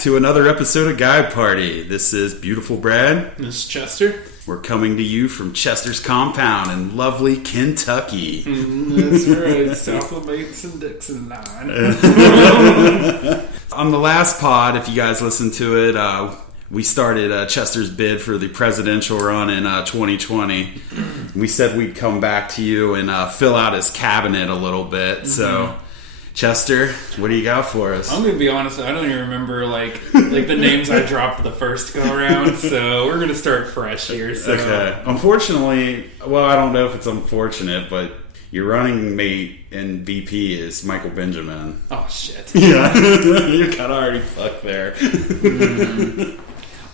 to another episode of Guy Party. This is Beautiful Brad. This is Chester. We're coming to you from Chester's compound in lovely Kentucky. That's right, south of Mason-Dixon line. On the last pod, if you guys listened to it, we started Chester's bid for the presidential run in 2020. We said we'd come back to you and fill out his cabinet a little bit. Mm-hmm. So, Chester, what do you got for us? I'm going to be honest, I don't even remember like the names I dropped the first go around, so we're going to start fresh here. So. Okay. Unfortunately, well, I don't know if it's unfortunate, but your running mate in VP is Michael Benjamin. Oh, shit. Yeah. You're kind of already fucked there.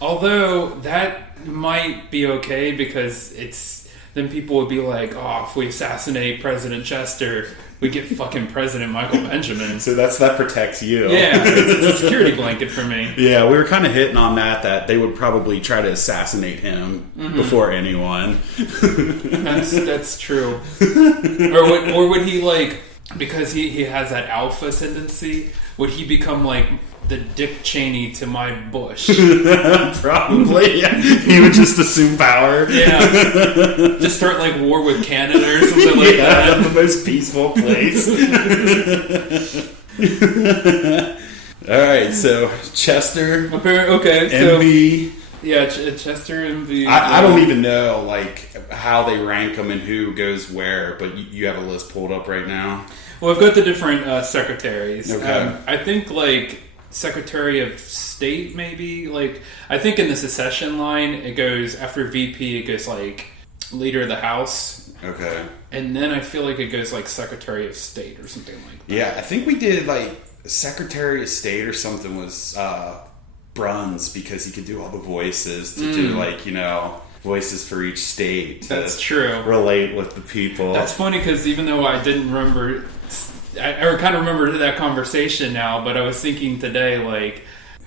Although, that might be okay because then people would be like, oh, if we assassinate President Chester, we get fucking President Michael Benjamin. So that protects you. Yeah, it's a security blanket for me. Yeah, we were kind of hitting on that they would probably try to assassinate him before anyone. That's true. Or would he, like, because he has that alpha tendency, would he become, like, the Dick Cheney to my Bush? Probably, yeah. He would just assume power. Yeah. Just start, like, war with Canada or something like that. The most peaceful place. Alright, so Chester. Okay, MB. So, yeah, Chester, MB. I don't even know, like, how they rank them and who goes where, but you have a list pulled up right now. Well, I've got the different secretaries. Okay. I think, like, Secretary of State, maybe. Like, I think in the secession line, it goes, after VP, it goes, like, Leader of the House. Okay. And then I feel like it goes, like, Secretary of State or something like that. Yeah, I think we did, like, Secretary of State or something was Bruns, because he could do all the voices to do, like, you know, voices for each state. That's true. Relate with the people. That's funny, because even though I didn't remember... I kind of remember that conversation now, but I was thinking today, like,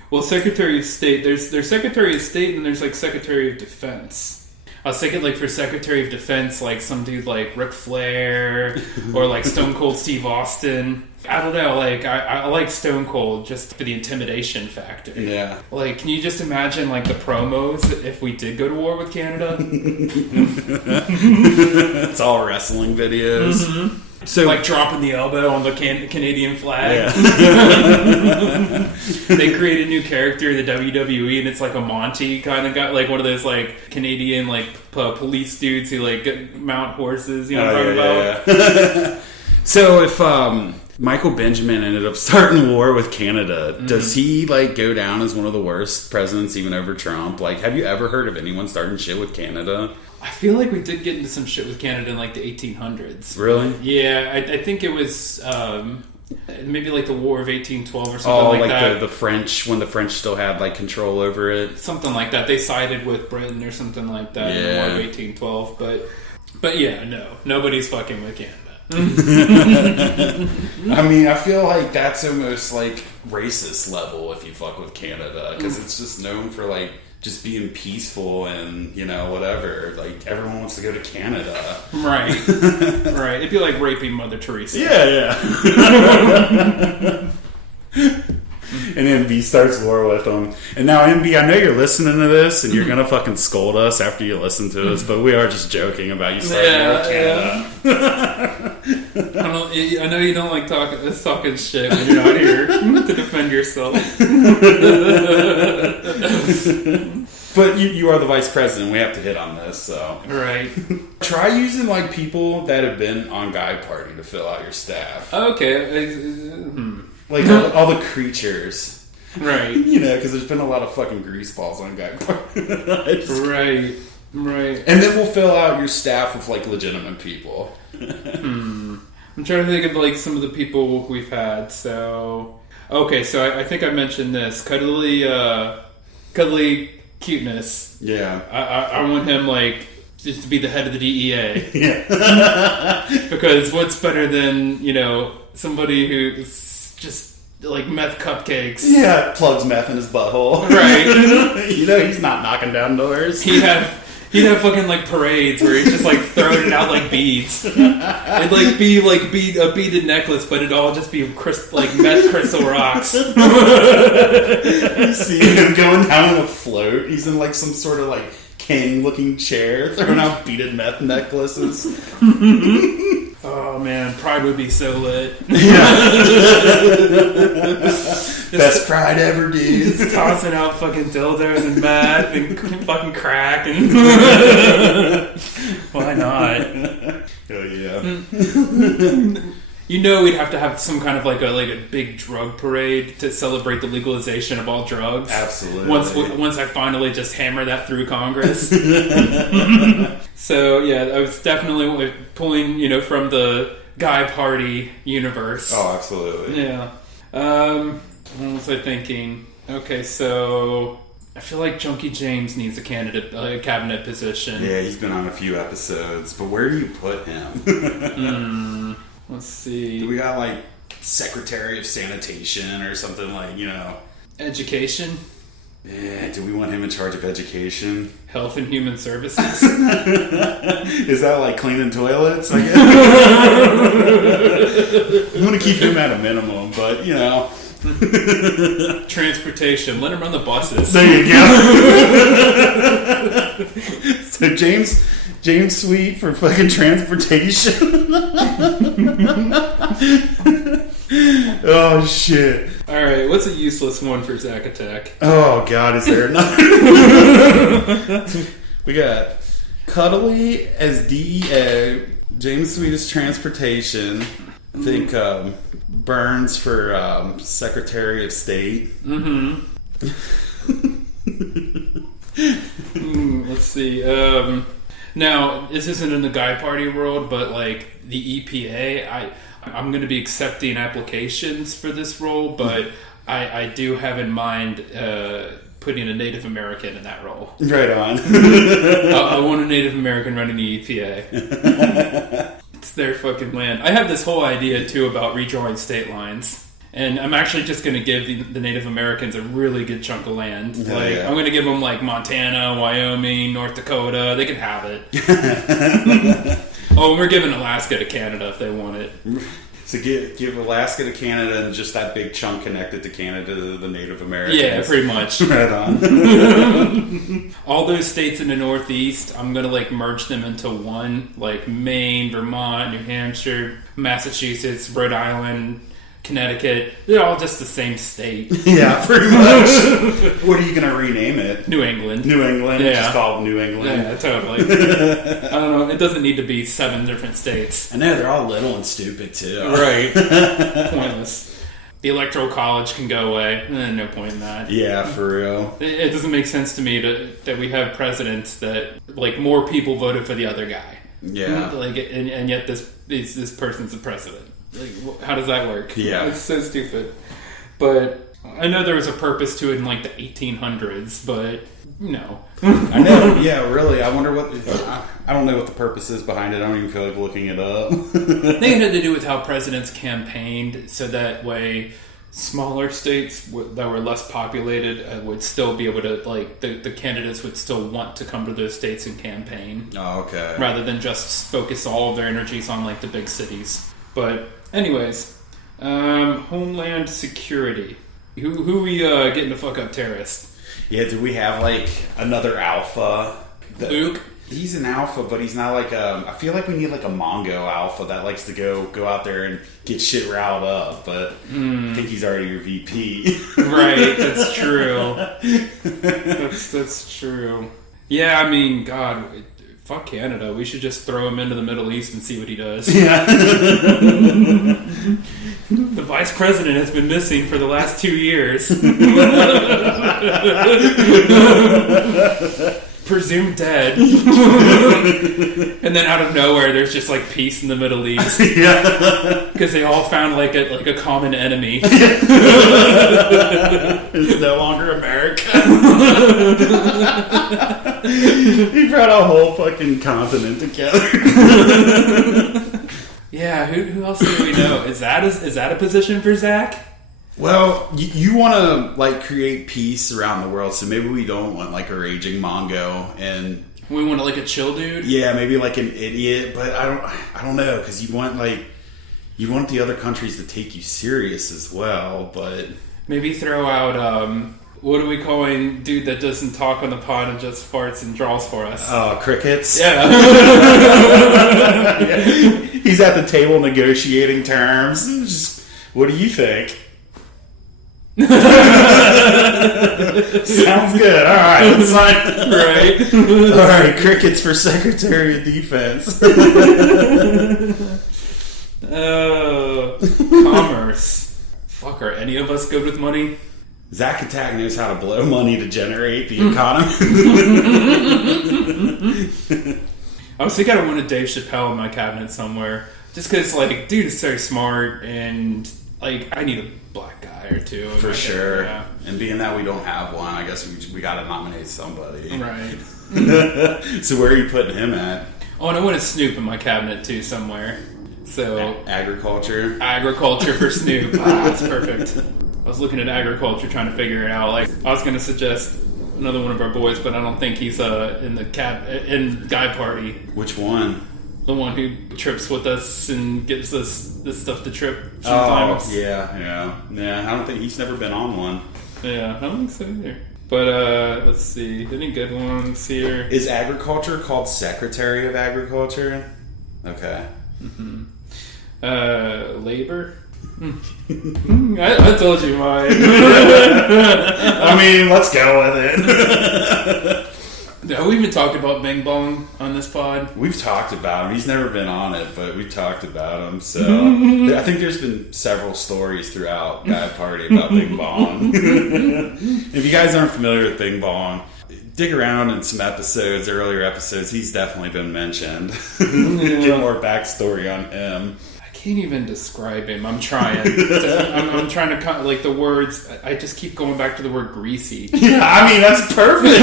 well, Secretary of State, there's Secretary of State and there's, like, Secretary of Defense. I was thinking, like, for Secretary of Defense, like, some dude like Ric Flair or, like, Stone Cold Steve Austin. I don't know, like, I like Stone Cold just for the intimidation factor. Yeah. Like, can you just imagine, like, the promos if we did go to war with Canada? It's all wrestling videos. Mm-hmm. So, like, dropping the elbow on the Canadian flag. Yeah. They create a new character in the WWE, and it's like a Monty kind of guy, like one of those, like, Canadian, like, police dudes who, like, mount horses. You know what I'm talking about? Yeah. So if Michael Benjamin ended up starting war with Canada, does he, like, go down as one of the worst presidents, even over Trump? Like, have you ever heard of anyone starting shit with Canada? I feel like we did get into some shit with Canada in, like, the 1800s. Really? Yeah, I think it was maybe, like, the War of 1812 or something like that. The French, when the French still had, like, control over it? Something like that. They sided with Britain or something like that in the War of 1812. But yeah, no. Nobody's fucking with Canada. I mean, I feel like that's almost, like, racist level if you fuck with Canada, because it's just known for, like, just being peaceful and, you know, whatever. Like, everyone wants to go to Canada. Right. Right. It'd be like raping Mother Teresa. Yeah. And MB starts war with them. And now, MB, I know you're listening to this, and you're going to fucking scold us after you listen to us, but we are just joking about you starting war with Canada. I know you don't like talking shit when you're not here to defend yourself. But you are the vice president. We have to hit on this, so. Right. Try using, like, people that have been on Guy Party to fill out your staff. Okay. Like, all the creatures. Right. You know, because there's been a lot of fucking grease balls on Guy Party. Right. And then we'll fill out your staff with, like, legitimate people. I'm trying to think of, like, some of the people we've had. So, okay, so I think I mentioned this. Cuddly cuteness. Yeah. I want him, like, just to be the head of the DEA. Yeah. Because what's better than, you know, somebody who's just, like, meth cupcakes. Yeah, plugs meth in his butthole. Right. You know, he's not knocking down doors. He'd have He'd have fucking like parades where he's just like throwing it out like beads. It'd like be a beaded necklace, but it'd all just be like meth crystal rocks. You see him going down on a float. He's in like some sort of like king-looking chair, throwing out beaded meth necklaces. Oh man, Pride would be so lit. Best Pride ever, dude. Just tossing out fucking dildos and meth and fucking crack and why not? Oh yeah. You know, we'd have to have some kind of like a big drug parade to celebrate the legalization of all drugs. Absolutely. Once I finally just hammer that through Congress. So yeah, I was definitely pulling, from the Guy Party universe. Oh, absolutely. Yeah. What was I thinking? Okay, so I feel like Junkie James needs a cabinet position. Yeah, he's been on a few episodes, but where do you put him? Let's see. Do we got like Secretary of Sanitation or something like, Education? Yeah, do we want him in charge of education? Health and Human Services? Is that like cleaning toilets? I guess. I'm going to keep him at a minimum, but Transportation. Let him run the buses. There you go. So James Sweet for fucking transportation. Oh shit. Alright, what's a useless one for Zack Attack? Oh god, is there another? We got Cuddly as DEA, James Sweet as transportation. I think Burns for Secretary of State. Let's see. Now, this isn't in the Guy Party world, but like the EPA, I'm going to be accepting applications for this role, but I do have in mind putting a Native American in that role. Right on. I want a Native American running the EPA. It's their fucking land. I have this whole idea, too, about redrawing state lines. And I'm actually just going to give the Native Americans a really good chunk of land. I'm going to give them like Montana, Wyoming, North Dakota. They can have it. Oh, and we're giving Alaska to Canada if they want it. So give Alaska to Canada and just that big chunk connected to Canada to the Native Americans. Yeah, pretty much. Right on. All those states in the Northeast, I'm going to like merge them into one. Like Maine, Vermont, New Hampshire, Massachusetts, Rhode Island, Connecticut. They're all just the same state. Yeah, pretty much. What are you going to rename it? New England. New England? Yeah. Just called New England? Yeah, totally. I don't know. It doesn't need to be 7 different states. I know, they're all little and stupid, too. Right. Pointless. The Electoral College can go away. No point in that. Yeah, for real. It doesn't make sense to me that we have presidents that, like, more people voted for the other guy. Yeah. Like, and yet this person's the president. Like, how does that work? Yeah. It's so stupid. But I know there was a purpose to it in like the 1800s, but no. I know, yeah, really. I wonder what... I don't know what the purpose is behind it. I don't even feel like looking it up. I think it had to do with how presidents campaigned, so that way smaller states that were less populated would still be able to, like, the candidates would still want to come to those states and campaign. Oh, okay. Rather than just focus all of their energies on, like, the big cities. But, anyways, Homeland Security. Who we getting to fuck up terrorists? Yeah, do we have, like, another alpha? Luke? He's an alpha, but he's not like I feel like we need like a Mongo alpha that likes to go out there and get shit riled up, but I think he's already your VP. Right, that's true. That's true. Yeah, I mean, God, fuck Canada. We should just throw him into the Middle East and see what he does. Yeah. The vice president has been missing for the last 2 years. Presumed dead. And then out of nowhere, there's just like peace in the Middle East. Yeah. Because they all found like a common enemy. It's no longer America. He brought a whole fucking continent together. Yeah, who else do we know? Is that a position for Zach? Well, you want to like create peace around the world, so maybe we don't want like a raging Mongo, and We want like a chill dude. Yeah, maybe like an idiot, but I don't know, because you want the other countries to take you serious as well, but maybe throw out what are we calling dude that doesn't talk on the pod and just farts and draws for us? Crickets. Yeah. Yeah. He's at the table negotiating terms. Just, what do you think? Sounds good. All right, let's sign. Right. All right, crickets for Secretary of Defense. Commerce. Fuck, are any of us good with money? Zach Attack knows how to blow money to generate the economy. I was thinking I wanted Dave Chappelle in my cabinet somewhere. Just because, like, dude is very smart, and, like, I need a black guy or two. For sure. Yeah. And being that we don't have one, I guess we got to nominate somebody. Right. So where are you putting him at? Oh, and I wanted Snoop in my cabinet, too, somewhere. So... Agriculture? Agriculture for Snoop. That's perfect. I was looking at agriculture, trying to figure it out. Like, I was going to suggest another one of our boys, but I don't think he's in Guy Party. Which one? The one who trips with us and gives us this stuff to trip sometimes. Oh, yeah. I don't think he's never been on one. Yeah, I don't think so either. But let's see, any good ones here? Is agriculture called Secretary of Agriculture? Okay. Mm-hmm. Labor. I told you mine. I mean, let's go with it. We've been talking about Bing Bong on this pod. We've talked about him. He's never been on it, but we've talked about him. So I think there's been several stories throughout Guy Party about Bing Bong. If you guys aren't familiar with Bing Bong, dig around in some earlier episodes. He's definitely been mentioned. Get more backstory on him. I can't even describe him. I'm trying. I'm trying to cut like the words. I just keep going back to the word greasy. Yeah, I mean that's perfect.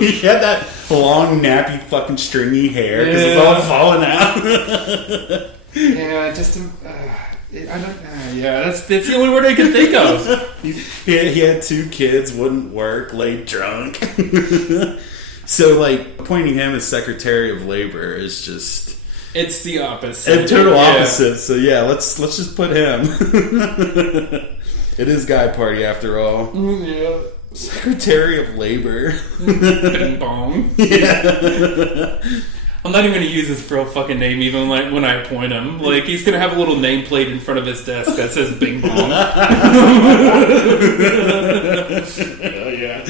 He had that long, nappy, fucking stringy hair because it's all falling out. Yeah, just. I don't. Yeah, that's the only word I can think of. He had 2 kids, wouldn't work, laid drunk. So, like, appointing him as Secretary of Labor is just. It's the opposite. A total opposite. So yeah, let's just put him. It is Guy Party after all. Yeah. Secretary of Labor. Bing Bong. Yeah. I'm not even going to use his real fucking name even like when I appoint him. Like, he's going to have a little nameplate in front of his desk that says Bing Bong. Oh yeah.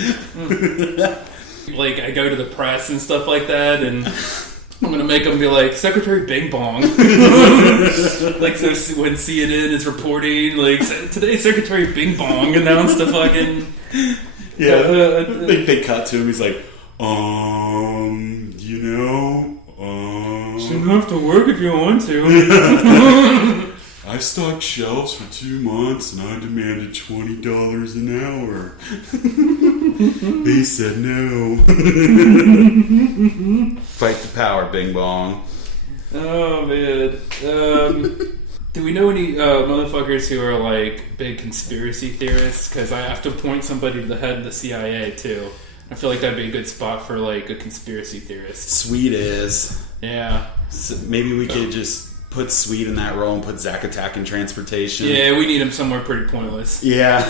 Like, I go to the press and stuff like that, and I'm going to make him be like, Secretary Bing Bong. Like, so when CNN is reporting, like, today Secretary Bing Bong announced the fucking... Yeah, they cut to him, he's like, shouldn't have to work if you want to. I stocked shelves for 2 months and I demanded $20 an hour. They said no. Fight the power, Bing Bong. Oh, man. Do we know any motherfuckers who are, like, big conspiracy theorists? Because I have to point somebody to the head of the CIA, too. I feel like that'd be a good spot for, like, a conspiracy theorist. Sweet is. Yeah. So maybe we could just put Sweet in that role and put Zack Attack in transportation. Yeah, we need him somewhere pretty pointless. Yeah.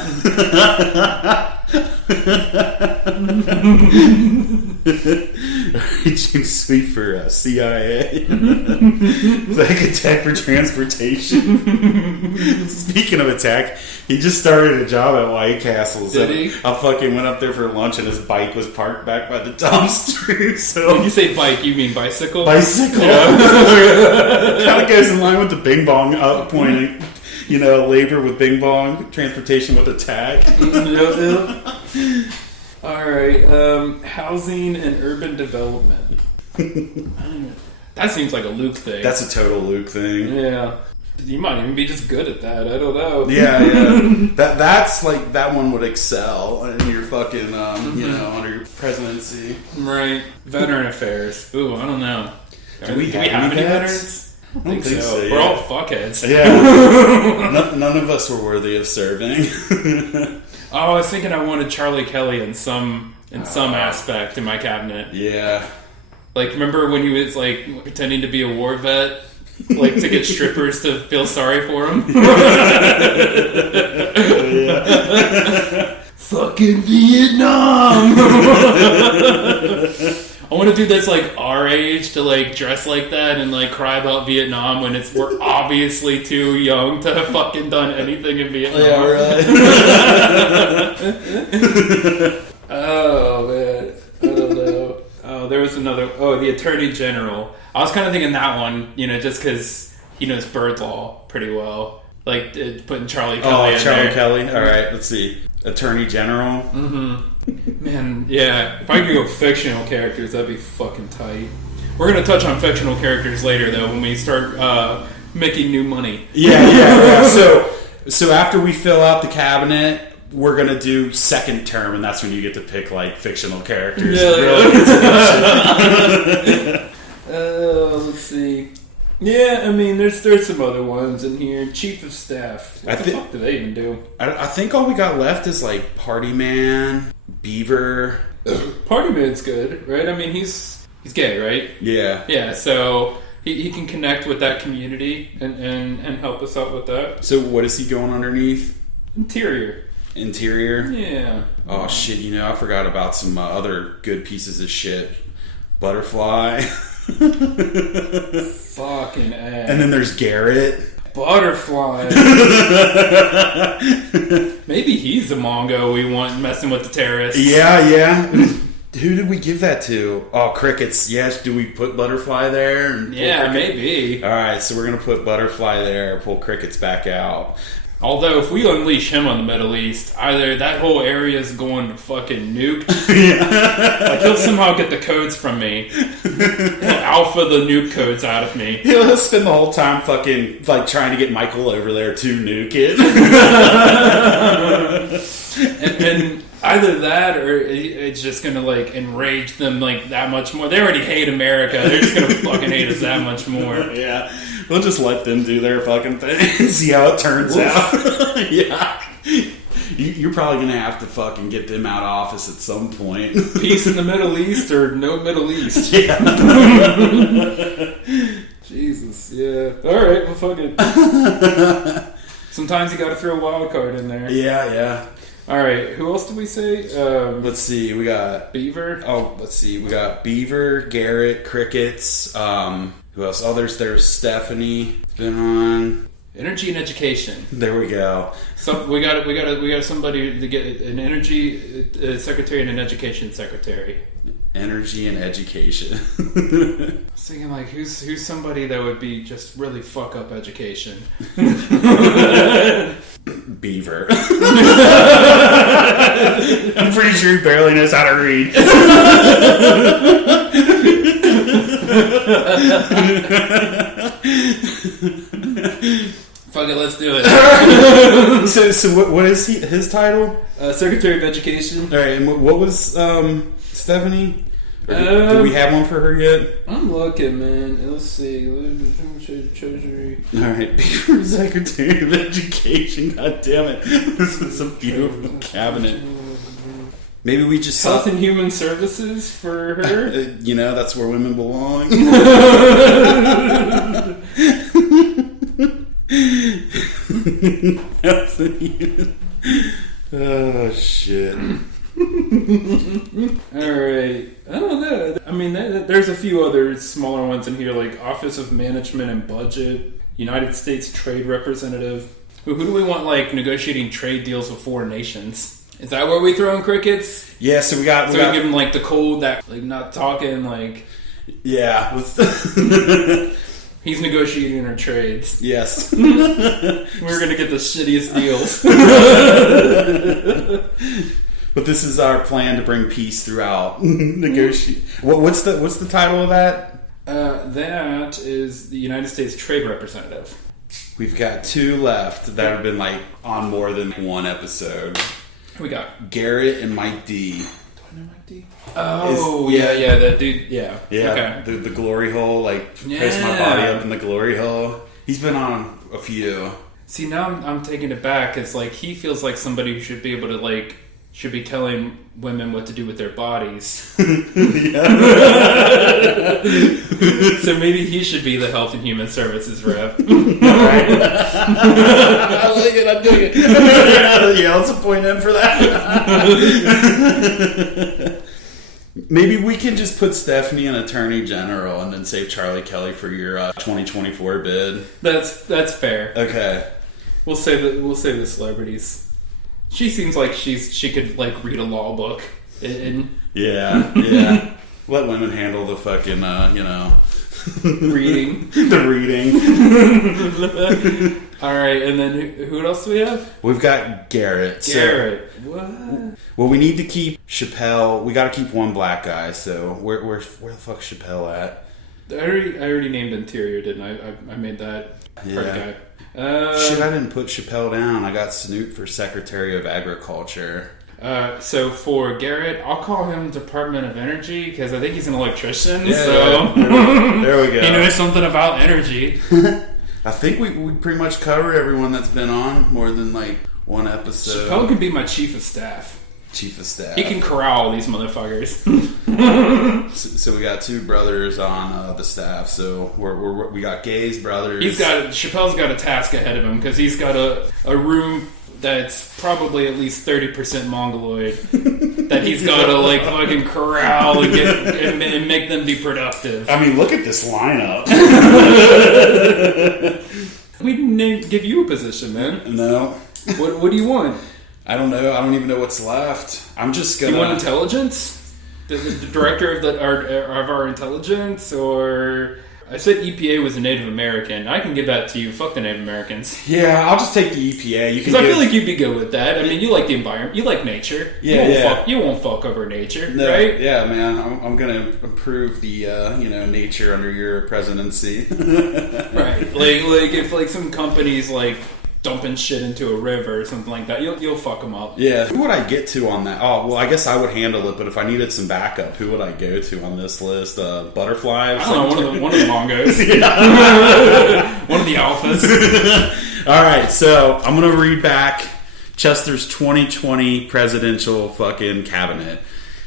James Sweet for CIA. Zack Attack for transportation. Speaking of Attack, he just started a job at White Castle. So Did he? I fucking went up there for lunch and his bike was parked back by the dumpster. So When you say bike, you mean bicycle? bicycle. Yeah. Kind of goes in line with the Bing Bong pointing. You know, labor with Bing Bong, transportation with Attack. Yep. Alright, housing and urban development. That seems like a Luke thing. That's a total Luke thing. Yeah. You might even be just good at that. I don't know. Yeah. That's like, that one would excel in your fucking, under your presidency. Right. Veteran affairs. Ooh, I don't know. Do we have any veterans? I think so. Yeah. We're all fuckheads. Yeah. None of us were worthy of serving. I was thinking I wanted Charlie Kelly in some aspect in my cabinet. Yeah. Like, remember when he was, like, pretending to be a war vet? Like, to get strippers to feel sorry for him? Yeah. Fucking Vietnam! I want to do that's, like, our age to, like, dress like that and, like, cry about Vietnam when we're obviously too young to have fucking done anything in Vietnam. Yeah, right. Oh, man. I don't know. Oh, there was another... Oh, the Attorney General. I was kind of thinking that one, you know, just because he knows bird law pretty well. Like, putting Charlie Kelly in Charlie there. Kelly. All right, let's see. Attorney General. Mm-hmm. Man, yeah. If I could go fictional characters, that'd be fucking tight. We're going to touch on fictional characters later, though, when we start making new money. Yeah. So after we fill out the cabinet, we're going to do second term, and that's when you get to pick, like, fictional characters. Yeah. Let's see. Yeah, I mean, there's some other ones in here. Chief of Staff. What the fuck do they even do? I think all we got left is, like, Party Man, Beaver. Party Man's good, right? I mean, he's gay, right? Yeah. Yeah, so he can connect with that community and help us out with that. So what is he going underneath? Interior. Yeah. Oh, shit, you know, I forgot about some other good pieces of shit. Butterfly. Fucking ass. And then there's Garrett. Butterfly. Maybe he's the Mongo we want messing with the terrorists. Yeah. Who did we give that to? Oh, Crickets. Yes, do we put Butterfly there? Yeah, maybe. Alright, so we're going to put Butterfly there, pull Crickets back out. Although, if we unleash him on the Middle East, either that whole area is going to fucking nuke. Like, he'll somehow get the codes from me. He'll alpha the nuke codes out of me. He'll spend the whole time fucking, like, trying to get Michael over there to nuke it. and either that, or it's just going to, like, enrage them, like, that much more. They already hate America. They're just going to fucking hate us that much more. Yeah. We'll just let them do their fucking thing and see how it turns out. Yeah. You're probably going to have to fucking get them out of office at some point. Peace in the Middle East or no Middle East. Yeah. Jesus, yeah. Alright, well, fuck it. Sometimes you gotta throw a wild card in there. Yeah. Alright, who else did we say? Let's see, we got... Beaver? Oh, let's see, we got Beaver, Garrett, Crickets, who else? Oh, there's Stephanie. Been on... Energy and education. There we go. So we got somebody to get an energy secretary and an education secretary. Energy and education. I was thinking, like, who's somebody that would be just really fuck up education? Beaver. I'm pretty sure he barely knows how to read. Fuck it, let's do it. So what is his title? Secretary of Education. All right, and what was Stephanie? Do we have one for her yet? I'm looking, man. Let's see. Treasury. All right, Secretary of Education. God damn it! This is a beautiful cabinet. Maybe we just Health and Human Services for her. You know, that's where women belong. Oh shit. Alright. I don't know. I mean, there's a few other smaller ones in here, like Office of Management and Budget, United States Trade Representative. Who do we want, like, negotiating trade deals with foreign nations? Is that where we throw in Crickets? Yeah, so we give him, like, the cold, that, like, not talking, like... Yeah. He's negotiating our trades. Yes. We're gonna get the shittiest deals. But this is our plan to bring peace throughout. Negotiate. What's the title of that? That is the United States Trade Representative. We've got 2 left that have been, like, on more than one episode. We got Garrett and Mike D. Oh, yeah, that dude, yeah. Yeah, okay. the glory hole, like, place my body up in the glory hole. He's been on a few. See, now I'm taking it back. It's like, he feels like somebody who should be able to, like, should be telling women what to do with their bodies. So maybe he should be the Health and Human Services rep. Right? I like it, I'm doing it. Yeah, let's appoint him for that. Maybe we can just put Stephanie in Attorney General and then save Charlie Kelly for your 2024 bid. That's fair. Okay. We'll say the celebrities. She seems like she could like read a law book. Yeah. Let women handle the fucking reading. The reading. All right, and then who else do we have? We've got Garrett. What? Well, we need to keep Chappelle. We got to keep one black guy. So where the fuck's Chappelle at? I already named Interior, didn't I? I made that guy. Shit, I didn't put Chappelle down. I got Snoop for Secretary of Agriculture. So for Garrett, I'll call him Department of Energy because I think he's an electrician. Yeah, so there we go. He knows something about energy. I think we pretty much cover everyone that's been on more than like one episode. Chappelle could be my chief of staff. Chief of staff. He can corral all these motherfuckers. So we got two brothers on the staff. So we got Gay's brothers. Chappelle's got a task ahead of him because he's got a room that's probably at least 30% mongoloid that he's got to like fucking corral and make them be productive. I mean, look at this lineup. We didn't give you a position, man. No. What do you want? I don't know. I don't even know what's left. I'm just gonna. You want intelligence? The director of our intelligence, or I said EPA was a Native American. I can give that to you. Fuck the Native Americans. Yeah, I'll just take the EPA. Because I feel like you'd be good with that. I mean, you like the environment. You like nature. You won't fuck over nature, right? Yeah, man. I'm gonna improve the nature under your presidency. Right. Like if like some companies like dumping shit into a river or something like that, you'll fuck them up. Yeah. Who would I get to on that? Oh, well, I guess I would handle it, but if I needed some backup, who would I go to on this list? Butterfly? I don't know, one of the Mongos. One of the alphas. All right, so I'm going to read back Chester's 2020 presidential fucking cabinet.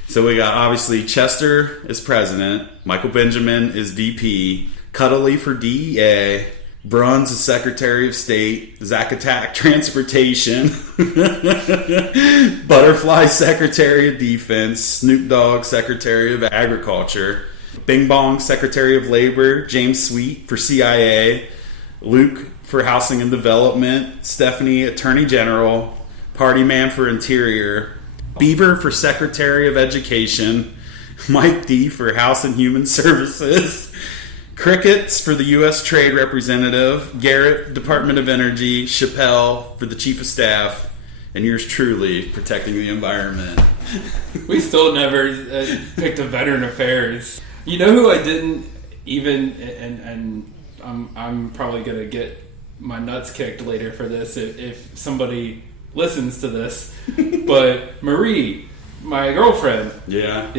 So we got, obviously, Chester is president, Michael Benjamin is VP, Cuddly for DEA, Bruns is Secretary of State, Zack Attack Transportation, Butterfly Secretary of Defense, Snoop Dogg Secretary of Agriculture, Bing Bong Secretary of Labor, James Sweet for CIA, Luke for Housing and Development, Stephanie Attorney General, Party Man for Interior, Beaver for Secretary of Education, Mike D for House and Human Services, Crickets for the U.S. Trade Representative, Garrett, Department of Energy, Chappelle for the Chief of Staff, and yours truly, protecting the environment. We still never picked a Veteran Affairs. You know who I didn't even, and I'm probably going to get my nuts kicked later for this if somebody listens to this, but Marie, my girlfriend. Yeah,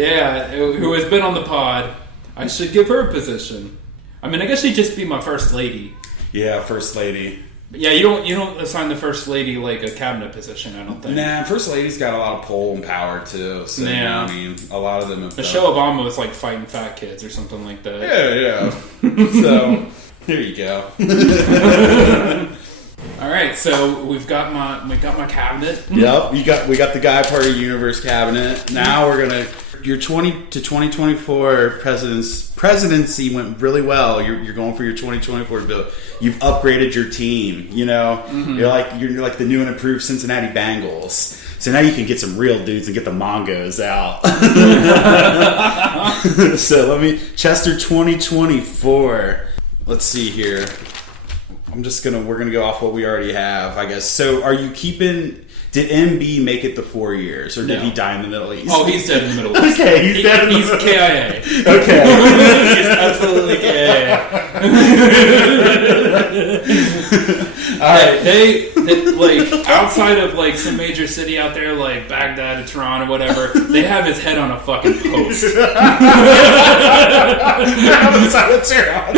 who has been on the pod, I should give her a position. I mean, I guess she'd just be my first lady. Yeah, first lady. Yeah, you don't assign the first lady like a cabinet position, I don't think. Nah, first lady's got a lot of pull and power too. So I mean, a lot of them have Michelle Obama was like fighting fat kids or something like that. Yeah. So there you go. All right, so we got my cabinet. Yep, we got the Guy Party Universe cabinet. Now we're gonna. Your 20 to 2024 presidency went really well. You're going for your 2024 bill. You've upgraded your team. You know, you're like the new and improved Cincinnati Bengals. So now you can get some real dudes and get the Mongos out. So Chester 2024. Let's see here. We're gonna go off what we already have, I guess. So are you keeping? Did MB make it the 4 years, or did he die in the Middle East? Oh, he's dead in the Middle East. Okay, he's dead. He's KIA. Okay, he's absolutely KIA. right. They like outside of like some major city out there, like Baghdad or Tehran or whatever, they have his head on a fucking post. Outside of Tehran.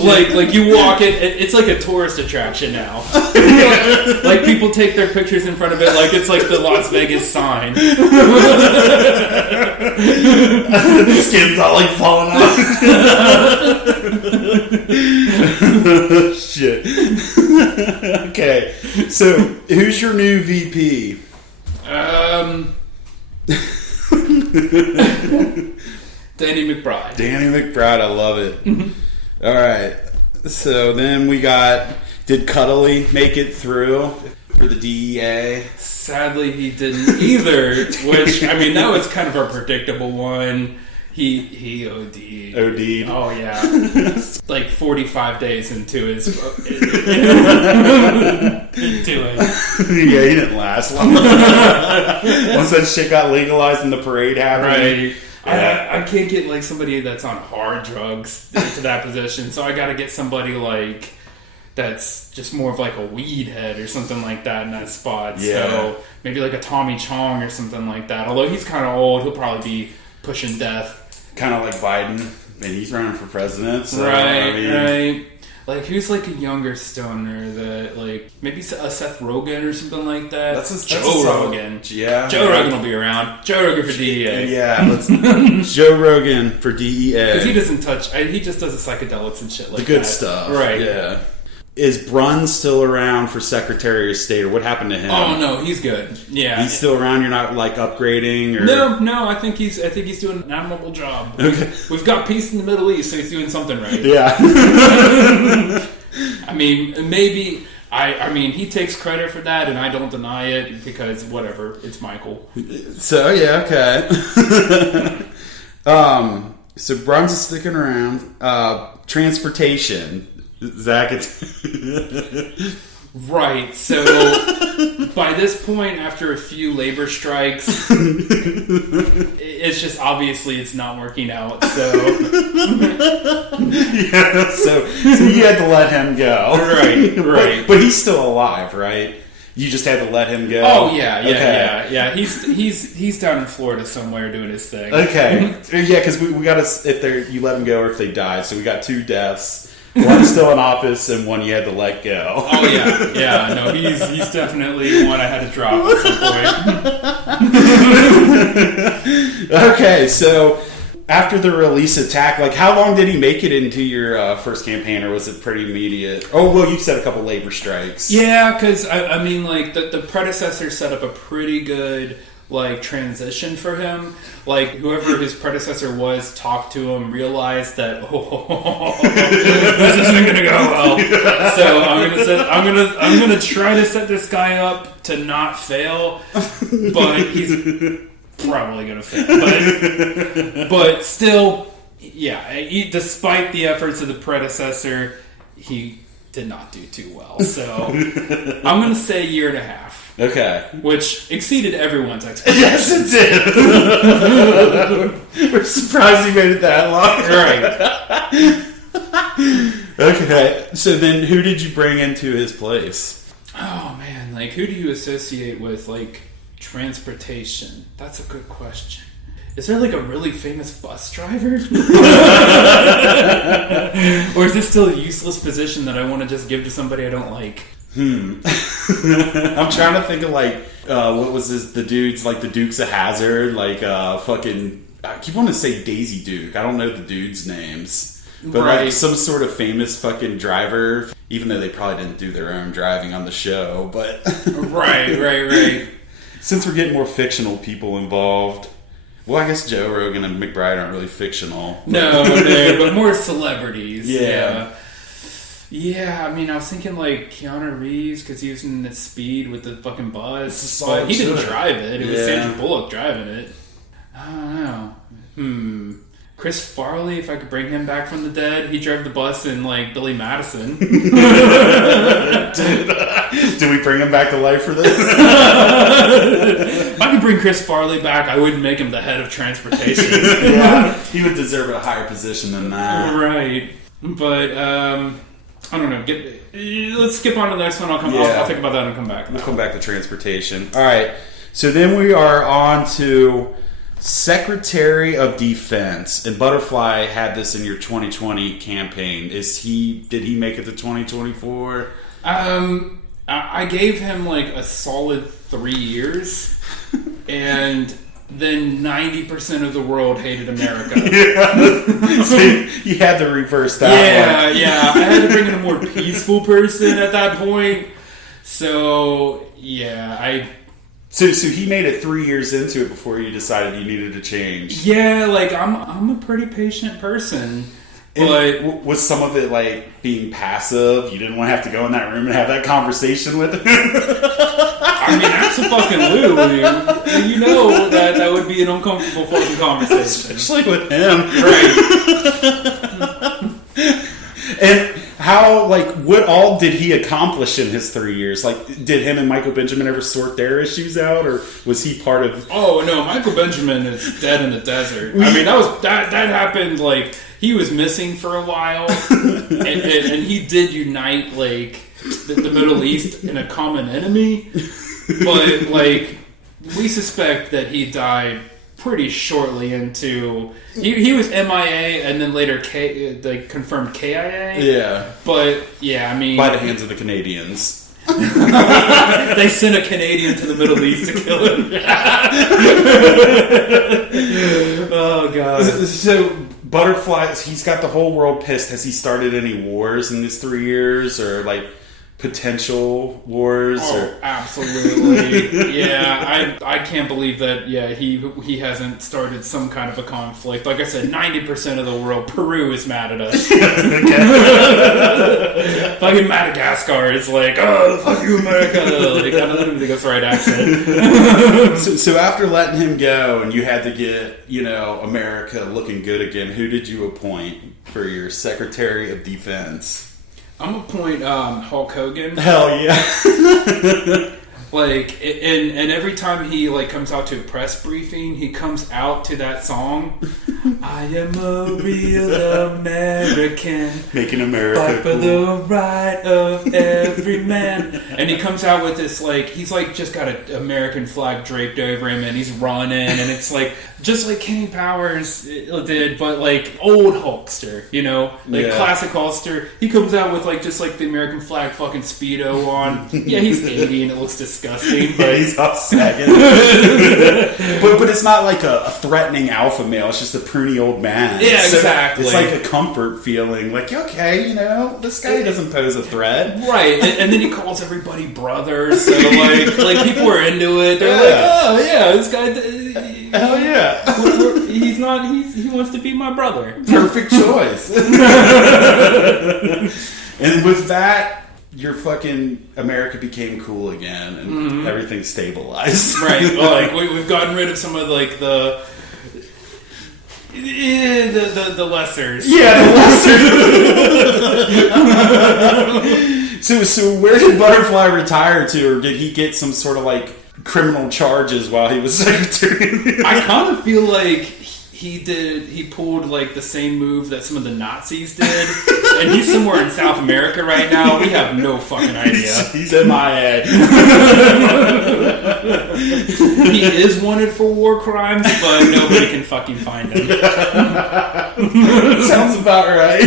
like you walk it's like a tourist attraction now. Like people take their pictures in front of it like it's like the Las Vegas sign. The skin's all like falling off. Shit. Okay, so who's your new VP? Danny McBride. Danny McBride, I love it. All right, so then we got, did Cuddly make it through for the DEA? Sadly, he didn't either, which, I mean, that was kind of a predictable one. He OD'd. OD'd. Oh, yeah. Like 45 days into his... Yeah, he didn't last long. Once that shit got legalized and the parade happened. Right. Yeah. I can't get, like, somebody that's on hard drugs into that position, so I gotta get somebody, like... that's just more of like a weed head or something like that in that spot. Yeah. So maybe like a Tommy Chong or something like that. Although he's kind of old, he'll probably be pushing death. Kind of like Biden. And he's running for president. So, Right. Like, who's like a younger stoner that, like, maybe a Seth Rogen or something like that? That's Joe Rogan. Yeah. Joe Rogan will be around. Joe Rogan for DEA. Yeah, Joe Rogan for DEA. Because he doesn't touch, he just does the psychedelics and shit like that. The good stuff. Right. Yeah. Is Brunn still around for Secretary of State, or what happened to him? Oh no, he's good. Yeah, he's still around. You're not like upgrading, or no. I think he's doing an admirable job. Okay. We've got peace in the Middle East, so he's doing something right. Yeah. I mean, maybe I mean he takes credit for that, and I don't deny it because whatever, it's Michael. So yeah, okay. So Brunn's sticking around. Transportation. Zach, Right, so by this point, after a few labor strikes, it's just obviously it's not working out, so... Yeah, so you had to let him go. Right. But he's still alive, right? You just had to let him go? Oh, yeah. He's down in Florida somewhere doing his thing. Okay. Yeah, because we got to, you let him go or if they die, so we got 2 deaths. One still in office and one you had to let go. Oh yeah. No, he's definitely one I had to drop at some point. Okay, so after the release attack, like how long did he make it into your first campaign, or was it pretty immediate? Oh, well, you said a couple labor strikes. Yeah, because I mean, like the predecessor set up a pretty good like transition for him. Like whoever his predecessor was talked to him, realized that this isn't gonna go well. So I'm gonna try to set this guy up to not fail, but he's probably gonna fail. But still, yeah. Despite the efforts of the predecessor, he did not do too well. So I'm gonna say 1.5 years. Okay. Which exceeded everyone's expectations. Yes, it did. We're surprised he made it that long. Right. Okay. So then who did you bring into his place? Oh, man. Like, who do you associate with, like, transportation? That's a good question. Is there, like, a really famous bus driver? Or is this still a useless position that I want to just give to somebody I don't like? I'm trying to think of like what was the dudes, like the Dukes of Hazzard, like fucking I keep wanting to say Daisy Duke. I don't know the dudes' names. But right. Like some sort of famous fucking driver, even though they probably didn't do their own driving on the show, but Right. Since we're getting more fictional people involved. Well, I guess Joe Rogan and McBride aren't really fictional. No, but more celebrities. Yeah, I mean, I was thinking like Keanu Reeves because he was in the Speed with the fucking bus, but he didn't drive it. It was Sandra Bullock driving it. I don't know. Chris Farley, if I could bring him back from the dead, he drove the bus in like Billy Madison. Dude, Do we bring him back to life for this? If I could bring Chris Farley back, I wouldn't make him the head of transportation. Yeah, he would deserve a higher position than that. Right. But, I don't know. Let's skip on to the next one. I'll think about that and come back. We'll come back to transportation. All right. So then we are on to Secretary of Defense. And Butterfly had this in your 2020 campaign. Did he make it to 2024? I gave him like a solid 3 years, and then 90% of the world hated America. Yeah. So you had to reverse that one. Yeah. I had to bring in a more peaceful person at that point. So, yeah, So he made it 3 years into it before you decided you needed to change. Yeah, like, I'm a pretty patient person. But was some of it like being passive? You didn't want to have to go in that room and have that conversation with him? I mean, absolutely. You know that would be an uncomfortable fucking conversation. Especially with him. Right. And how, what all did he accomplish in his 3 years? Did him and Michael Benjamin ever sort their issues out, or was he part of... Oh, no, Michael Benjamin is dead in the desert. I mean, that happened, he was missing for a while, and he did unite, the Middle East in a common enemy, but, we suspect that he died pretty shortly into... He was MIA and then later confirmed KIA. Yeah. But, yeah, I mean... By the hands of the Canadians. They sent a Canadian to the Middle East to kill him. Oh, God. So, Butterfly, he's got the whole world pissed. Has he started any wars in these 3 years? Or, potential wars? Oh, absolutely. Yeah, I can't believe that, he hasn't started some kind of a conflict. Like I said, 90% of the world, Peru is mad at us. Fucking Madagascar is oh, fuck you, America. I don't even think that's the right accent. So after letting him go and you had to get, America looking good again, who did you appoint for your Secretary of Defense? I'm gonna point Hulk Hogan. Hell yeah. And every time he comes out to a press briefing, he comes out to that song. I am a real American, making America fight for cool. the right of every man. And he comes out with this he's just got an American flag draped over him, and he's running, and it's just like Kenny Powers did, but old Hulkster, classic Hulkster. He comes out with just the American flag fucking Speedo on. Yeah, he's 80 and it looks disgusting, but he's all sagging. but it's not a threatening alpha male. It's just a pruny old man. Yeah, so exactly. It's a comfort feeling. Okay, this guy doesn't pose a threat, right? And then he calls everybody brother. So people are into it. They're oh yeah, this guy. Hell yeah. He's not. He wants to be my brother. Perfect choice. And with that, your fucking America became cool again, and everything stabilized. Right. We've gotten rid of some of the lessers. Yeah, the lessers. So where did Butterfly retire to, or did he get some sort of criminal charges while he was secretary? I kind of feel he pulled the same move that some of the Nazis did, and he's somewhere in South America right now. We have no fucking idea. He's MIA. He is wanted for war crimes, but nobody can fucking find him. Sounds about right.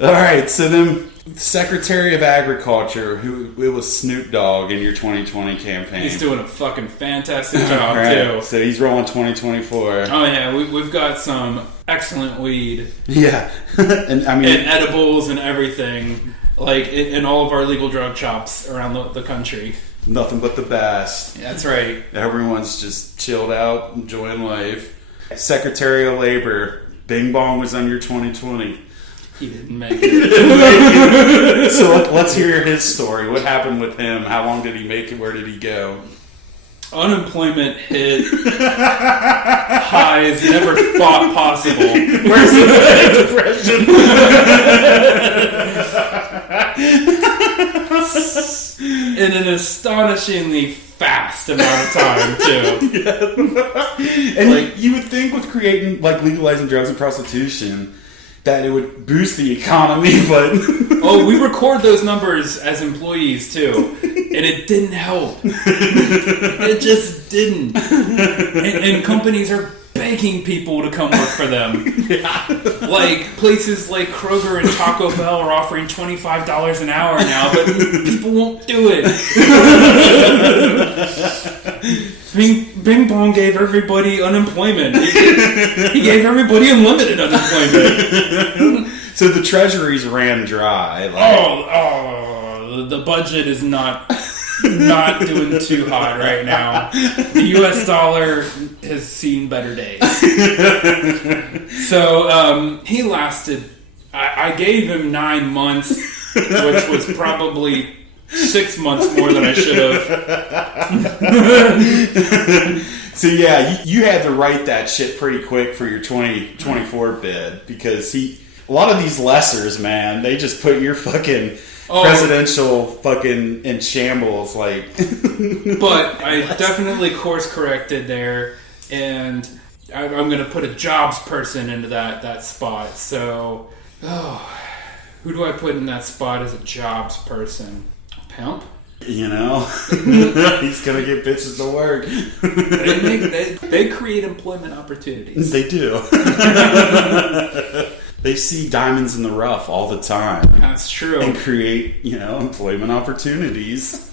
All right, so then Secretary of Agriculture, it was Snoop Dogg in your 2020 campaign. He's doing a fucking fantastic job, too. So he's rolling 2024. Oh, yeah, we've got some excellent weed. Yeah. And edibles and everything, in all of our legal drug shops around the country. Nothing but the best. That's right. Everyone's just chilled out, enjoying life. Secretary of Labor, Bing Bong was on your 2020. He didn't make it. So let's hear his story. What happened with him? How long did he make it? Where did he go? Unemployment hit highs never thought possible. Where's the depression? in an astonishingly fast amount of time, too. Yeah. And you would think with creating, like, legalizing drugs and prostitution, that it would boost the economy, but... Oh, we record those numbers as employees, too. And it didn't help. It just didn't. And companies are begging people to come work for them. Yeah. Like, places like Kroger and Taco Bell are offering $25 an hour now, but people won't do it. Bing Bong gave everybody unemployment. He gave everybody unlimited unemployment. So the treasuries ran dry. Like. The budget is not doing too hot right now. The U.S. dollar has seen better days. So he lasted. I gave him 9 months, which was probably 6 months more than I should have. So yeah, you had to write that shit pretty quick for your 2024 bid, because a lot of these lessers, man, they just put your fucking presidential fucking in shambles, like. But I definitely course corrected there, and I'm going to put a jobs person into that spot. So, who do I put in that spot as a jobs person? A pimp? You know, he's gonna get bitches to work. They create employment opportunities. They do. They see diamonds in the rough all the time. That's true. And create, employment opportunities.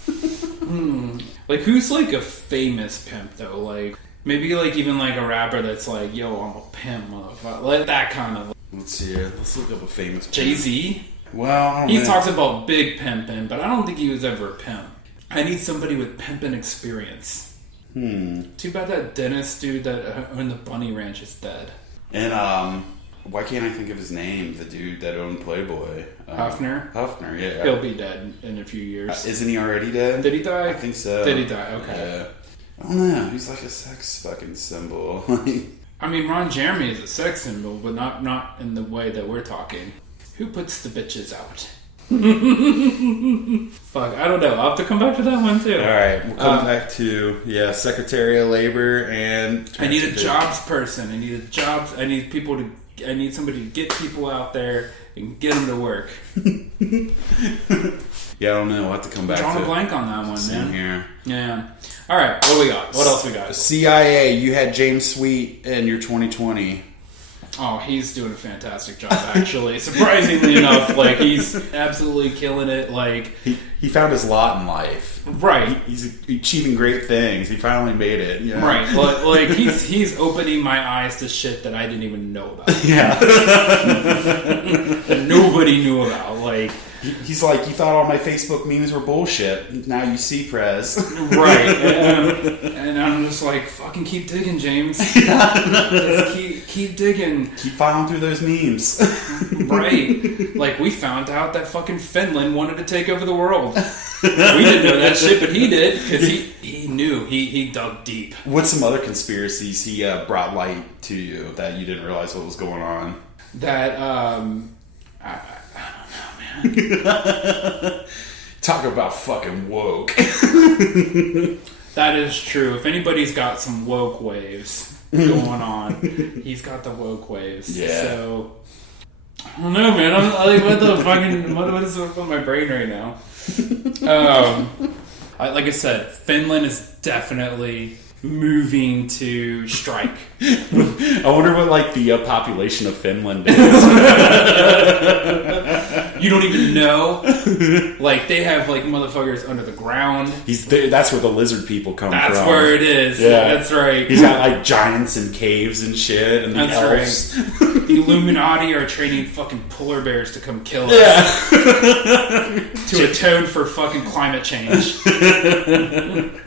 Like, who's like a famous pimp though? Like, maybe like even like a rapper that's like, "Yo, I'm a pimp, motherfucker." Like that kind of. Let's see. Let's look up a famous pimp. Jay-Z. Well, he talks about big pimping, but I don't think he was ever a pimp. I need somebody with pimping experience. Too bad that dentist dude that owned the Bunny Ranch is dead. And why can't I think of his name? The dude that owned Playboy. Huffner? Huffner, yeah. He'll be dead in a few years. Isn't he already dead? Did he die? I think so. Did he die? Okay. Yeah. I don't know. He's like a sex fucking symbol. I mean, Ron Jeremy is a sex symbol, but not in the way that we're talking. Who puts the bitches out? Fuck, I don't know. I'll have to come back to that one too. Alright, we'll come back to Secretary of Labor and I need a jobs person. I need somebody to get people out there and get them to work. Yeah, I don't know. We'll have to come back Drawing to a blank on that one, Same man. here. Yeah. Alright, what do we got? What else we got? CIA, you had James Sweet in your 2020. Oh, he's doing a fantastic job, actually. Surprisingly enough, like, he's absolutely killing it. Like, he found his lot in life. Right. He's achieving great things. He finally made it. You know? Right. Like he's opening my eyes to shit that I didn't even know about. Yeah. That nobody knew about. Like, he's like, you thought all my Facebook memes were bullshit. Now you see, Prez. Right. And I'm just like, fucking keep digging, James. Just keep digging. Keep filing through those memes. Right. Like, we found out that fucking Finland wanted to take over the world. We didn't know that shit, but he did, because he knew. He dug deep. What's some other conspiracies he brought light to you that you didn't realize what was going on? That, I don't know, man. Talk about fucking woke. That is true. If anybody's got some woke waves going on, he's got the woke waves. Yeah. So, I don't know, man. I'm like, what the fucking, what is on my brain right now? Like I said, Finland is definitely moving to strike. I wonder what like the population of Finland is. You don't even know. Like, they have like motherfuckers under the ground. That's where the lizard people come from. That's where it is. Yeah, that's right. He's got like giants in caves and shit. And that's elves. right. The Illuminati are training fucking polar bears to come kill us. Yeah. To atone for fucking climate change.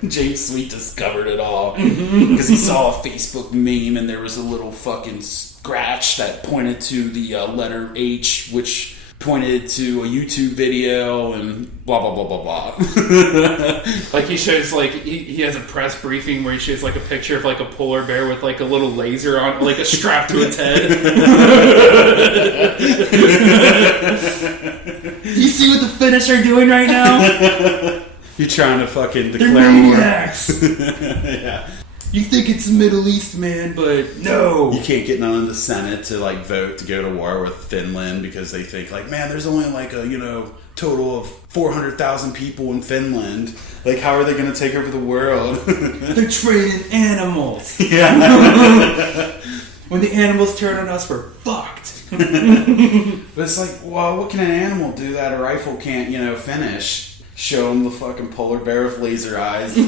James Sweet discovered it all because he saw a Facebook meme and there was a little fucking scratch that pointed to the letter H, which pointed to a YouTube video and blah blah blah blah blah. Like, he shows, like, he has a press briefing where he shows like a picture of like a polar bear with like a little laser on, like a strap to its head. You see what the Finnish are doing right now? You're trying to fucking They're declare war. maniacs. Yeah. You think it's the Middle East, man, but no. You can't get none of the Senate to like vote to go to war with Finland because they think like, man, there's only like a total of 400,000 people in Finland. Like, how are they going to take over the world? They're trading animals. Yeah. When the animals turn on us, we're fucked. But it's like, well, what can an animal do that a rifle can't, finish? Show them the fucking polar bear with laser eyes. Oh,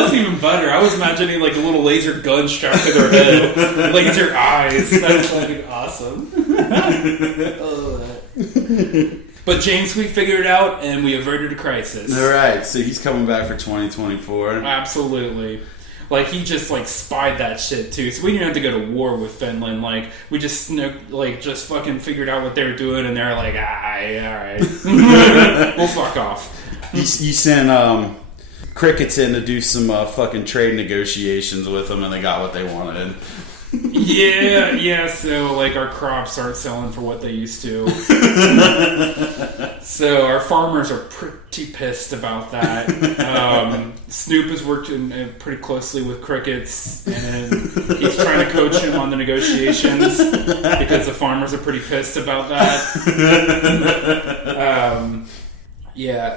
that's even better. I was imagining like a little laser gun strapped to their head. Laser eyes. That's fucking awesome. I love that. But James, we figured it out and we averted a crisis. Alright, so he's coming back for 2024. Absolutely. Like, he just, like, spied that shit, too. So we didn't have to go to war with Finland. Like, we just, just fucking figured out what they were doing, and they're like, alright. We'll fuck off. You sent, crickets in to do some, fucking trade negotiations with them, and they got what they wanted. Yeah, so, like, our crops aren't selling for what they used to. So, our farmers are pretty pissed about that. Snoop has worked pretty closely with crickets, and he's trying to coach him on the negotiations, because the farmers are pretty pissed about that.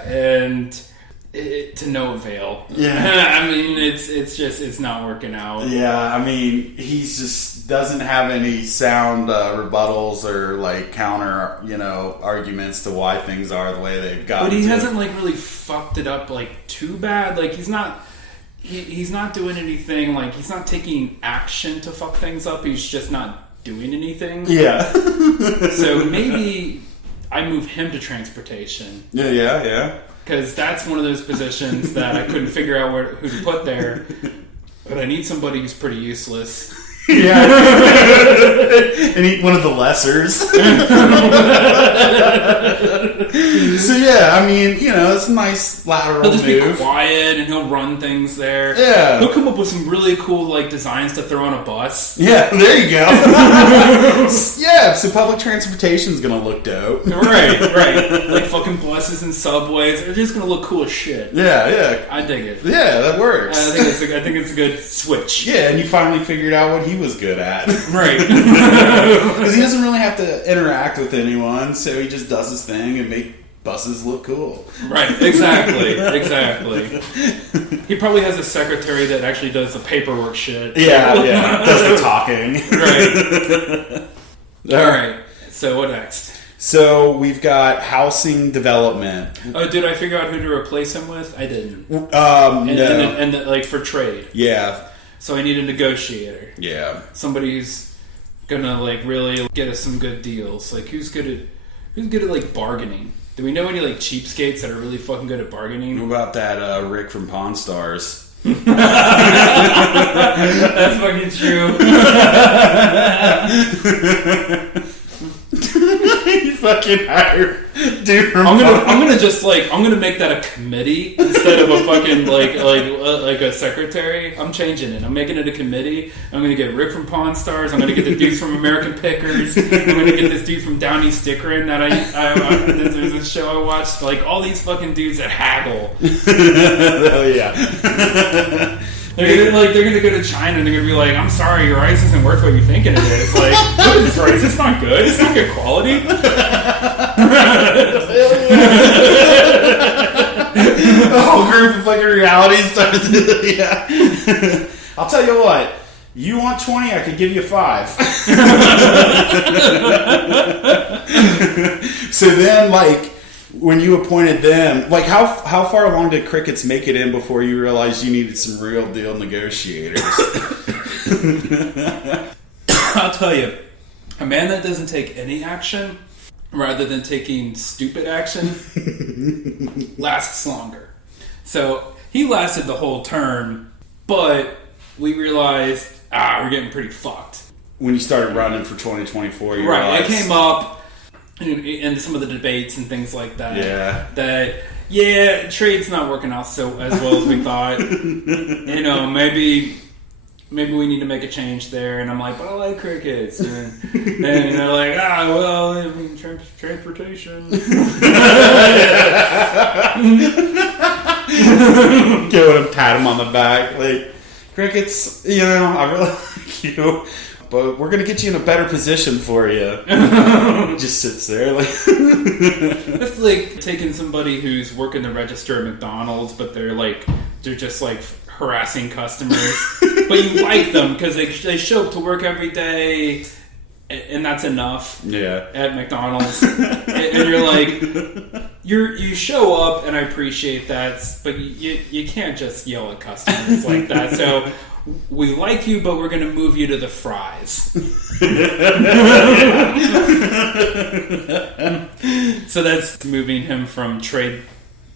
And... to no avail. Yeah. I mean, it's not working out. Yeah, I mean, he's just doesn't have any sound rebuttals or like counter, arguments to why things are the way they've got. But he hasn't like really fucked it up like too bad. Like he's not doing anything. Like he's not taking action to fuck things up. He's just not doing anything. Yeah. So maybe I move him to transportation. Yeah. Because that's one of those positions that I couldn't figure out who to put there. But I need somebody who's pretty useless. Yeah. And one of the lessers. So yeah, I mean, it's a nice lateral move. He'll just be quiet and he'll run things there. Yeah. He'll come up with some really cool like designs to throw on a bus. Yeah, there you go. Yeah, so public transportation's gonna look dope. Right. Like fucking buses and subways. They're just gonna look cool as shit. Yeah. I dig it. Yeah, that works. I think it's a good switch. Yeah, and you finally figured out what he was good at. Right. Because he doesn't really have to interact with anyone, so he just does his thing and make buses look cool. Right, exactly. He probably has a secretary that actually does the paperwork shit. Yeah, does the talking. Right. Alright, so what next? So we've got housing development. Oh, did I figure out who to replace him with? I didn't. No. And like for trade. Yeah. So I need a negotiator. Yeah. Somebody who's gonna like really get us some good deals. Like who's good at like bargaining? Do we know any like cheapskates that are really fucking good at bargaining? What about that Rick from Pawn Stars? That's fucking true. You fucking hired dude from I'm gonna make that a committee instead of a fucking like a secretary. I'm changing it. I'm making it a committee. I'm gonna get Rick from Pawn Stars. I'm gonna get the dudes from American Pickers. I'm gonna get this dude from Downey Stickerin that there's a show I watched. Like all these fucking dudes that haggle. Oh yeah. They're gonna go to China and they're gonna be like, I'm sorry, your rice isn't worth what you think it is. Like, look at this rice, it's not good. It's not good quality. A whole group of fucking reality stars. Yeah. I'll tell you what. You want 20? I could give you 5. So then, like, when you appointed them, like, how far along did crickets make it in before you realized you needed some real deal negotiators? I'll tell you, a man that doesn't take any action rather than taking stupid action lasts longer. So he lasted the whole term, but we realized, we're getting pretty fucked. When you started running for 2024, you right? realized... I came up in some of the debates and things like that. Yeah. That trade's not working out as well as we thought. Maybe maybe we need to make a change there. And I'm like, but I like crickets. And they're like, well, I mean, transportation. Go and pat him on the back. Like, crickets, I really like you. But we're going to get you in a better position for you. Just sits there. Like That's like taking somebody who's working the register at McDonald's, but they're just like harassing customers. But you like them because they show up to work every day, and that's enough. Yeah. At McDonald's, and you're like, you show up, and I appreciate that, but you can't just yell at customers like that. So we like you, but we're going to move you to the fries. So that's moving him from trade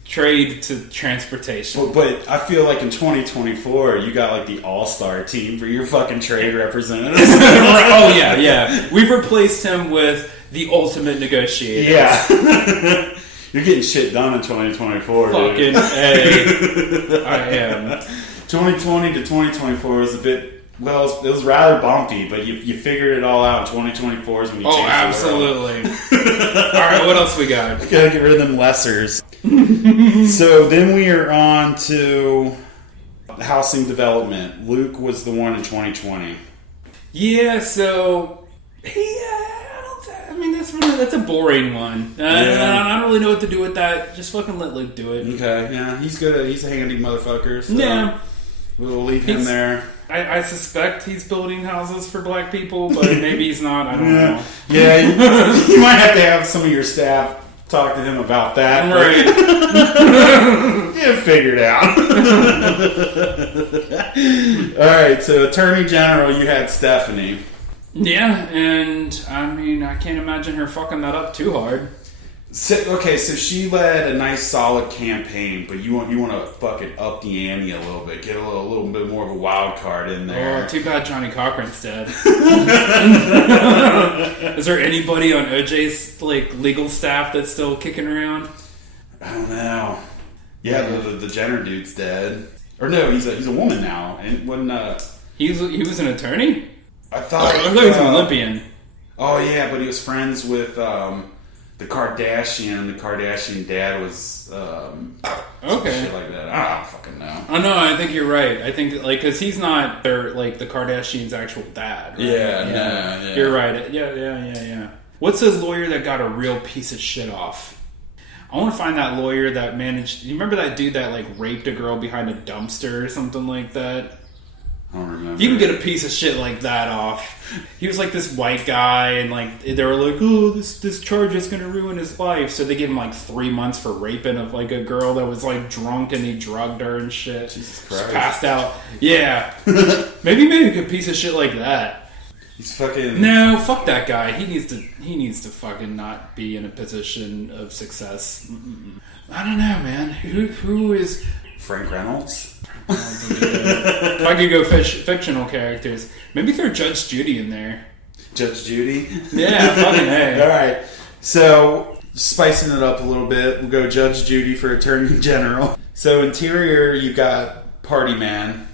to transportation. But I feel like in 2024, you got like the all-star team for your fucking trade representatives. Oh, yeah. We've replaced him with the ultimate negotiator. Yeah. You're getting shit done in 2024. Fucking A. I am. 2020 to 2024 was a bit, well, it was rather bumpy, but you figured it all out. 2024 is when you changed absolutely. All right, what else we got? Gotta get rid of them lessers. So then we are on to housing development. Luke was the one in 2020. Yeah, so I mean that's a boring one. I don't really know what to do with that. Just fucking let Luke do it. Okay, yeah, he's good. He's a handy motherfucker. So yeah, we'll leave him there. I suspect he's building houses for black people, but maybe he's not. I don't know. Yeah, you might have to have some of your staff talk to him about that. Right. Yeah, figure it out. Alright, so Attorney General, you had Stephanie. Yeah, and I mean, I can't imagine her fucking that up too hard. So she led a nice solid campaign, but you want to fucking up the ante a little bit, get a little bit more of a wild card in there. Oh, too bad Johnny Cochran's dead. Is there anybody on OJ's legal staff that's still kicking around? I don't know. Yeah, the Jenner dude's dead. Or no, he's a woman now. And when he was an attorney? I thought he was an Olympian. Oh yeah, but he was friends with the Kardashian. The Kardashian dad was okay, shit like that. I don't fucking know. Oh no, I think you're right. I think because he's not their the Kardashians' actual dad. Right? Yeah. You're right. Yeah. What's a lawyer that got a real piece of shit off? I want to find that lawyer that managed. You remember that dude that raped a girl behind a dumpster or something like that? I don't remember. You can get a piece of shit like that off. He was this white guy, and they were like, "Oh, this charge is going to ruin his life." So they gave him 3 months for raping of a girl that was drunk, and he drugged her and shit. Jesus Christ. She passed out. Yeah, maybe make a piece of shit like that. He's fucking no, fuck that guy. He needs to fucking not be in a position of success. I don't know, man. Who is Frank Reynolds? If I could go fictional characters, maybe throw Judge Judy in there. Judge Judy? Yeah, fucking hey. Alright, so spicing it up a little bit, we'll go Judge Judy for Attorney General. So interior, you've got Party Man.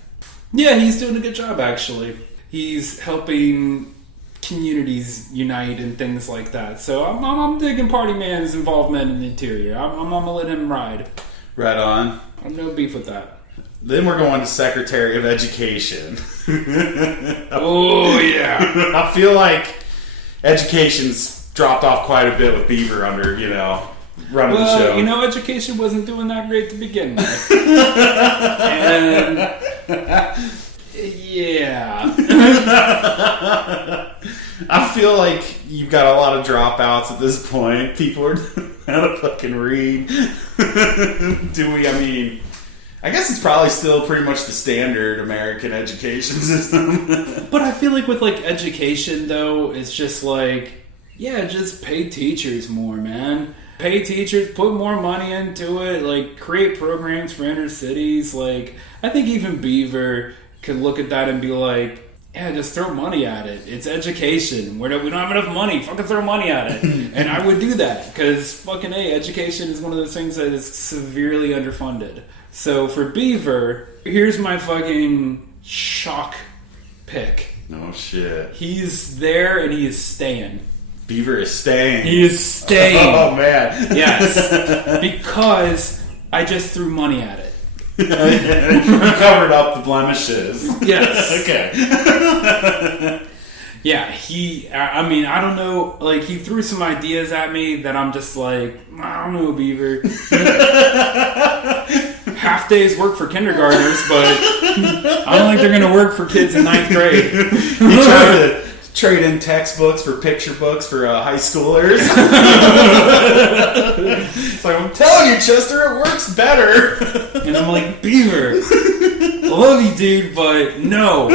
Yeah, he's doing a good job, actually. He's helping communities unite and things like that. So I'm digging Party Man's involvement in the interior. I'm gonna let him ride. Right on. I have no beef with that. Then we're going to Secretary of Education. Oh, yeah. I feel like education's dropped off quite a bit with Beaver under, running the show. Education wasn't doing that great to begin with. And, yeah. I feel like you've got a lot of dropouts at this point. People are how to fucking read. I guess it's probably still pretty much the standard American education system. But I feel like with education though, it's just just pay teachers more, man. Pay teachers, put more money into it, create programs for inner cities. I think even Beaver could look at that and be like, yeah, just throw money at it. It's education. We don't have enough money. Fucking throw money at it. And I would do that because education is one of those things that is severely underfunded. So for Beaver, here's my fucking shock pick. No shit. He's there and he is staying. Beaver is staying. He is staying. Oh, man. Yes. Because I just threw money at it. You covered up the blemishes. Yes. Okay. Yeah, I mean, I don't know, like, he threw some ideas at me that I'm just like, I don't know, Beaver. Half days work for kindergartners, but I don't think they're going to work for kids in 9th grade. You try to trade in textbooks for picture books for high schoolers. It's like, I'm telling you, Chester, it works better. And I'm like, Beaver, I love you, dude, but no.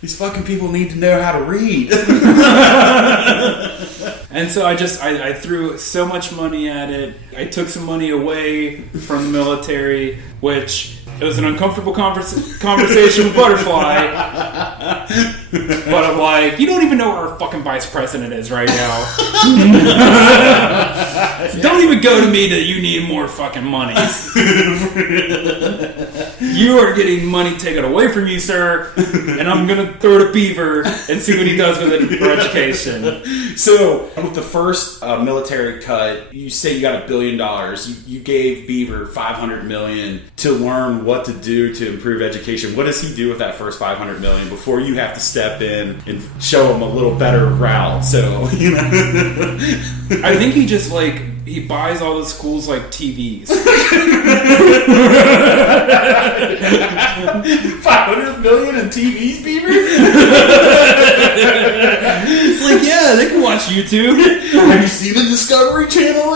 These fucking people need to know how to read. And so I threw so much money at it. I took some money away from the military, which it was an uncomfortable conversation with Butterfly. But I'm like, you don't even know where our fucking vice president is right now. Don't even go to me that you need more fucking money. You are getting money taken away from you, sir, and I'm going to throw it at Beaver and see what he does with it for education. So, with the first military cut, you say you got $1 billion. You gave Beaver $500 million to learn what to do to improve education. What does he do with that first $500 million before you have to step in and show him a little better route? So, you know. I think he just, like, he buys all the schools, like, TVs. $500 million in TVs, Beaver? It's like, yeah, they can watch YouTube. Have you seen the Discovery Channel?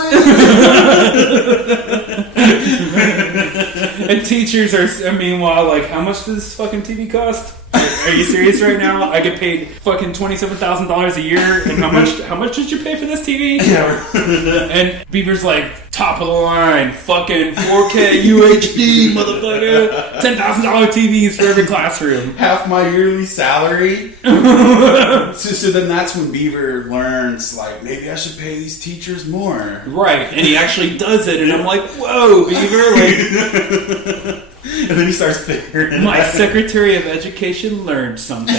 And teachers are, meanwhile, like, how much does this fucking TV cost? Are you serious right now? I get paid fucking $27,000 a year, and how much did you pay for this TV? Yeah. And Beaver's like, top of the line, fucking 4K UHD, motherfucker, $10,000 TVs for every classroom. Half my yearly salary. So then that's when Beaver learns, like, maybe I should pay these teachers more. Right, and he actually does it, and I'm like, whoa, Beaver, like... And then he starts figuring My Secretary of Education learned something.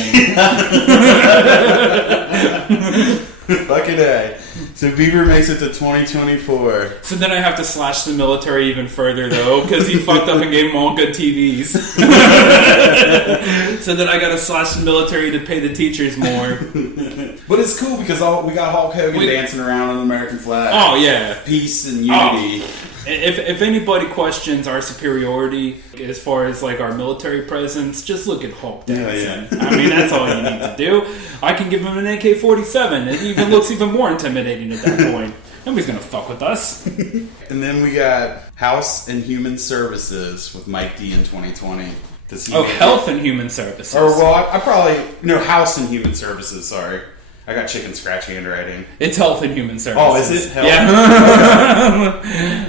Fucking A. So Beaver makes it to 2024. So then I have to slash the military even further, though, because he fucked up and gave them all good TVs. So then I gotta slash the military to pay the teachers more. But it's cool because we got Hulk Hogan dancing around on the American flag. Oh, yeah. Peace and unity. Oh. If anybody questions our superiority as far as like our military presence, just look at Hulk dancing. Yeah. I mean, that's all you need to do. I can give him an AK-47. It even looks even more intimidating at that point. Nobody's gonna fuck with us. And then we got House and Human Services with Mike D in 2020. Health and Human Services. Or well, I probably House and Human Services. Sorry. I got chicken scratch handwriting. It's Health and Human Services. Oh, is it? Health? Yeah.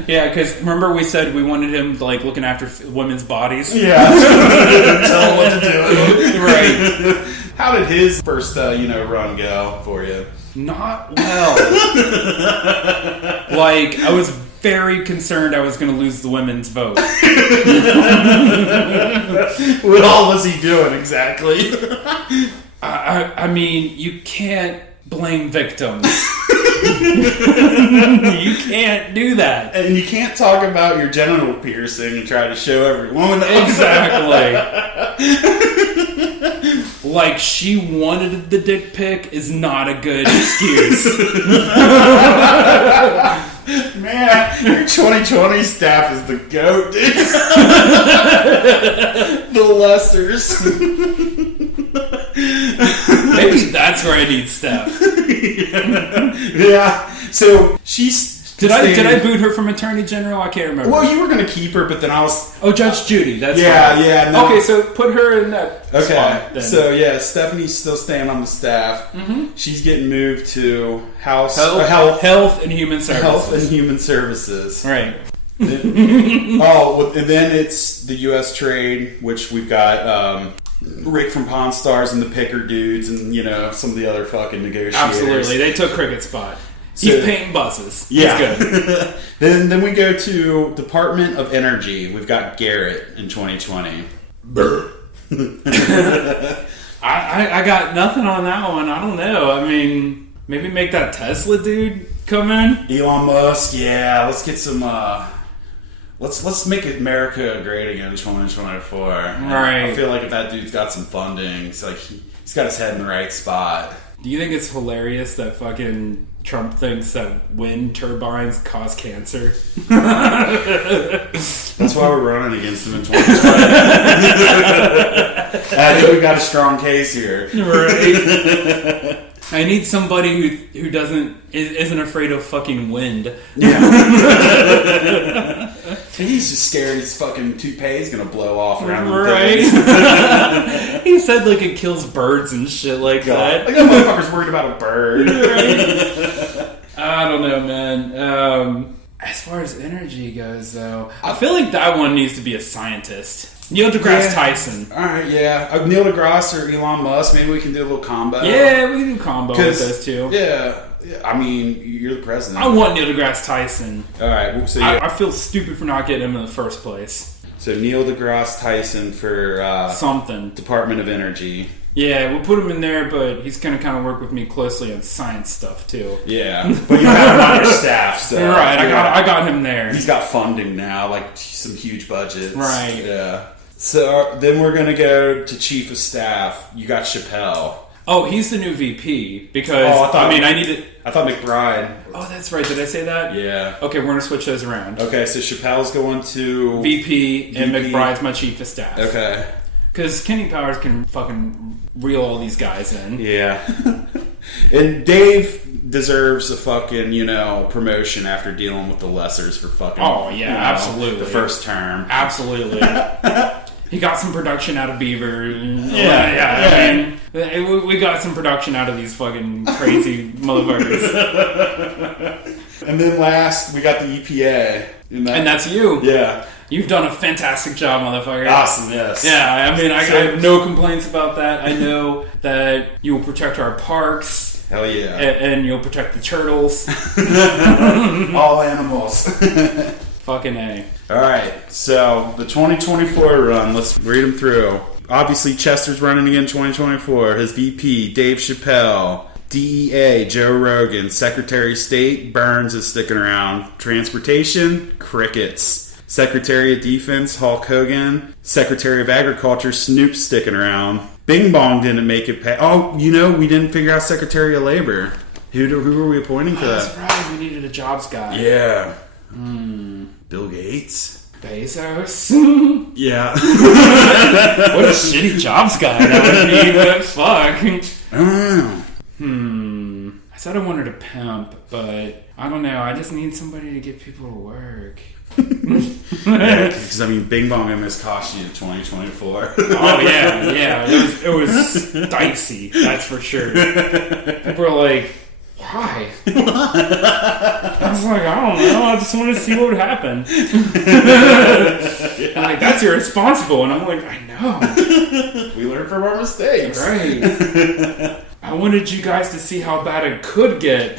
Yeah, because remember we said we wanted him like looking after women's bodies? Yeah. Tell him what to do. Right. How did his first run go for you? Not well. Like, I was very concerned I was going to lose the women's vote. What all was he doing exactly? I mean, you can't blame victims. You can't do that. And you can't talk about your genital piercing and try to show every woman. Exactly. Like, she wanted the dick pic is not a good excuse. Man, your 2020 staff is the GOAT, dude. The Lessers. Maybe that's where I need Steph. Yeah. So she's. Did I boot her from Attorney General? I can't remember. Well, you were going to keep her, but then I was. Oh, Judge Judy. That's yeah, right. yeah. No. Okay, so put her in that spot then. So yeah, Stephanie's still staying on the staff. Mm-hmm. She's getting moved to Health and Human Services. Health and Human Services. Right. And then it's the U.S. Trade, which we've got Rick from Pawn Stars and the Picker dudes, and some of the other fucking negotiators. Absolutely, they took Cricket's spot. He's painting buses. Yeah. He's good. Then we go to Department of Energy. We've got Garrett in 2020. I got nothing on that one. I don't know. I mean, maybe make that Tesla dude come in. Elon Musk, yeah. Let's get some. Let's make America great again in 2024. Right. I feel like if that dude's got some funding, it's like he's got his head in the right spot. Do you think it's hilarious that fucking Trump thinks that wind turbines cause cancer? That's why we're running against him in 2020. I think we got a strong case here. Right. I need somebody who isn't afraid of fucking wind. Yeah. He's just scared his fucking toupee is gonna blow off around the right. He said like it kills birds and shit like that. Like that motherfucker's worried about a bird. Right. I don't know, man. As far as energy goes, though, I feel like that one needs to be a scientist. Neil deGrasse Tyson. Alright, yeah. Neil deGrasse or Elon Musk. Maybe we can do a little combo. Yeah, we can do a combo with those two. Yeah. I mean, you're the president. I want Neil deGrasse Tyson. Alright, so I feel stupid for not getting him in the first place. So Neil deGrasse Tyson for something. Department of Energy. Yeah, we'll put him in there, but he's going to kind of work with me closely on science stuff, too. Yeah, but you have him on your staff, so... Right, I got him there. He's got funding now, like some huge budgets. Right. Yeah. So then we're going to go to Chief of Staff. You got Chappelle. Oh, he's the new VP, because, I needed... I thought McBride. Oh, that's right. Did I say that? Yeah. Okay, we're going to switch those around. Okay, so Chappelle's going to... VP, and McBride's my Chief of Staff. Okay. Because Kenny Powers can fucking reel all these guys in. Yeah. And Dave deserves a fucking, promotion after dealing with the lessers for fucking... Oh, yeah, absolutely. The first term. Absolutely. He got some production out of Beaver. Yeah. I mean, we got some production out of these fucking crazy motherfuckers. And then last, we got the EPA. And that's you. Yeah. You've done a fantastic job, motherfucker. Awesome, yes. Yeah, I mean, I have no complaints about that. I know that you will protect our parks. Hell yeah. And you'll protect the turtles. All animals. Fucking A. Alright, so the 2024 run, let's read them through. Obviously, Chester's running again 2024. His VP, Dave Chappelle. DEA, Joe Rogan. Secretary of State, Burns is sticking around. Transportation, crickets. Secretary of Defense, Hulk Hogan. Secretary of Agriculture, Snoop's sticking around. Bing Bong didn't make it past. Oh, we didn't figure out Secretary of Labor. Who were we appointing for that? That's right, we needed a jobs guy. Yeah. Bill Gates? Bezos? Yeah. What a shitty jobs guy that would be, but fuck. I don't know. I said I wanted a pimp, but I don't know. I just need somebody to get people to work. Yeah, because Bing Bong almost cost you 2024. Oh yeah. It was dicey, that's for sure. People are like, why? I was like, I don't know. I just wanted to see what would happen. And like, that's irresponsible. And I'm like, I know. We learn from our mistakes, right? I wanted you guys to see how bad it could get.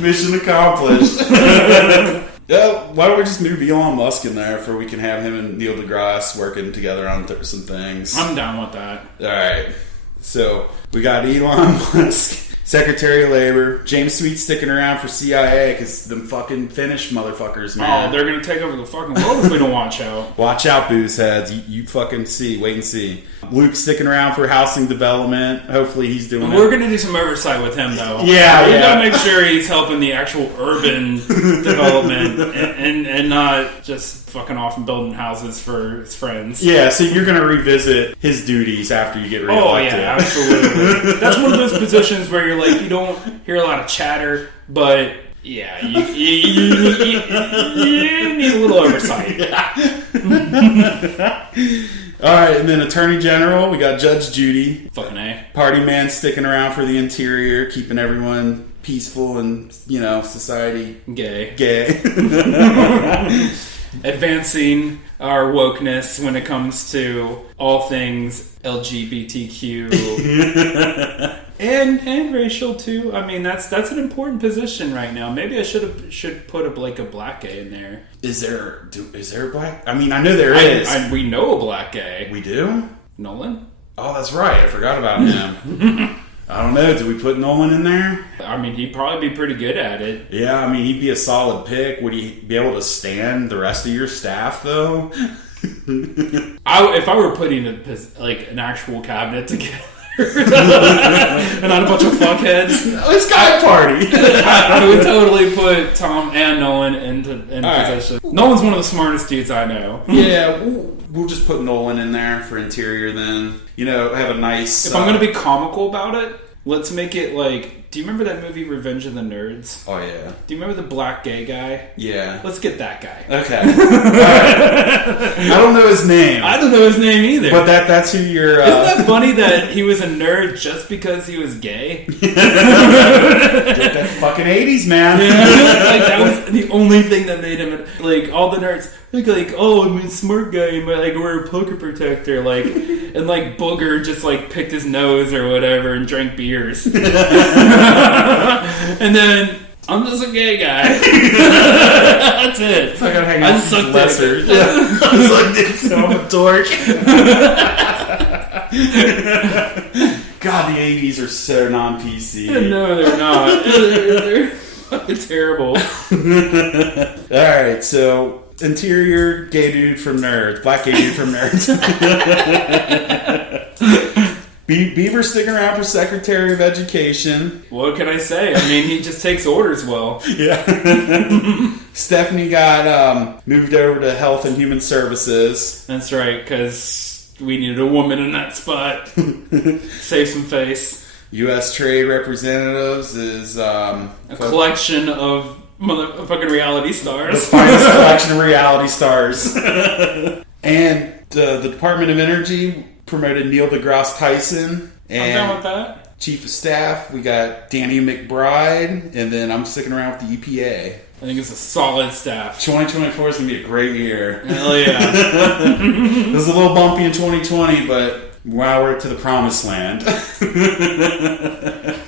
Mission accomplished. Why don't we just move Elon Musk in there for we can have him and Neil deGrasse working together on some things? I'm down with that. Alright. So, we got Elon Musk, Secretary of Labor, James Sweet's sticking around for CIA because them fucking Finnish motherfuckers, man. Oh, they're gonna take over the fucking world if we don't watch out. Watch out, booze heads. You fucking see. Wait and see. Luke's sticking around for housing development. Hopefully he's doing We're gonna do some oversight with him, though. Yeah, we gotta make sure he's helping the actual urban development and not just fucking off and building houses for his friends. Yeah, so you're gonna revisit his duties after you get reelected. Oh yeah, absolutely. That's one of those positions where you're like, you don't hear a lot of chatter, but yeah, you need a little oversight. Alright, and then Attorney General, we got Judge Judy. Fucking A. Party man sticking around for the interior, keeping everyone peaceful and, society Gay. Advancing our wokeness when it comes to all things LGBTQ And racial too. I mean, that's an important position right now. Maybe I should put a black gay in there. Is there a black? I mean, I know there is. We know a black gay. We do? Nolan? Oh, that's right. I forgot about him. I don't know. Did we put Nolan in there? I mean, he'd probably be pretty good at it. Yeah, I mean, he'd be a solid pick. Would he be able to stand the rest of your staff, though? If I were putting an actual cabinet together and not a bunch of fuckheads, it's guy party. I would totally put Tom and Nolan in position. Right. Nolan's one of the smartest dudes I know. Yeah, we'll just put Nolan in there for interior then. Have a nice... If I'm going to be comical about it, let's make it like... Do you remember that movie Revenge of the Nerds? Oh, yeah. Do you remember the black gay guy? Yeah. Let's get that guy. Okay. All right. I don't know his name. I don't know his name either. But that's who you're... Isn't that funny that he was a nerd just because he was gay? Get that fucking 80s, man. Yeah. That was the only thing that made him... all the nerds... oh, I'm a smart guy, but wear a poker protector, and Booger just picked his nose or whatever and drank beers. And then I'm just a gay guy. That's it. So I gotta hang out with sucked lessers. Yeah. I sucked it, so I'm a dork. God, the 80s are so non-PC. No, they're not. They're fucking terrible. Alright, so... Interior gay dude from Nerds. Black gay dude from Nerds. Beaver sticking around for Secretary of Education. What can I say? I mean, he just takes orders well. Yeah. Stephanie got moved over to Health and Human Services. That's right, because we needed a woman in that spot. Save some face. U.S. Trade Representatives is... a collection of... motherfucking reality stars. The finest collection of reality stars. And the Department of Energy promoted Neil deGrasse Tyson. And I'm down with that. Chief of Staff, we got Danny McBride. And then I'm sticking around with the EPA. I think it's a solid staff. 2024 is going to be a great year. Hell yeah. It was a little bumpy in 2020, but... Wow, we're to the promised land.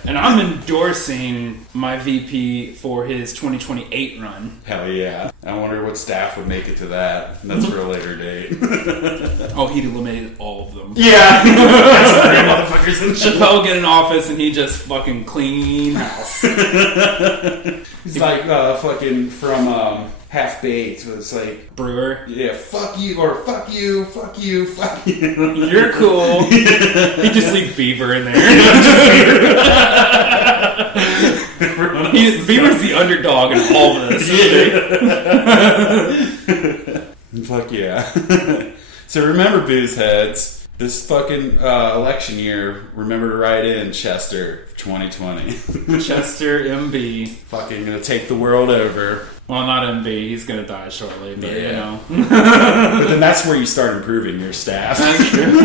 And I'm endorsing my VP for his 2028 run. Hell yeah. I wonder what staff would make it to that. That's for a later date. Oh, he'd eliminated all of them. Yeah. That's motherfuckers. Chappelle get in office and he just fucking clean house. He's fucking from... Half-Baked, so it's Brewer. Yeah, fuck you, or fuck you, fuck you, fuck you. You're cool. He just leave Beaver in there. Beaver's the underdog in all of this. Yeah. Fuck yeah. So remember, booze heads, this fucking election year, remember to write in Chester 2020. Chester MB. Fucking gonna take the world over. Well, not MB. He's going to die shortly, but yeah. But then that's where you start improving your staff. That's true.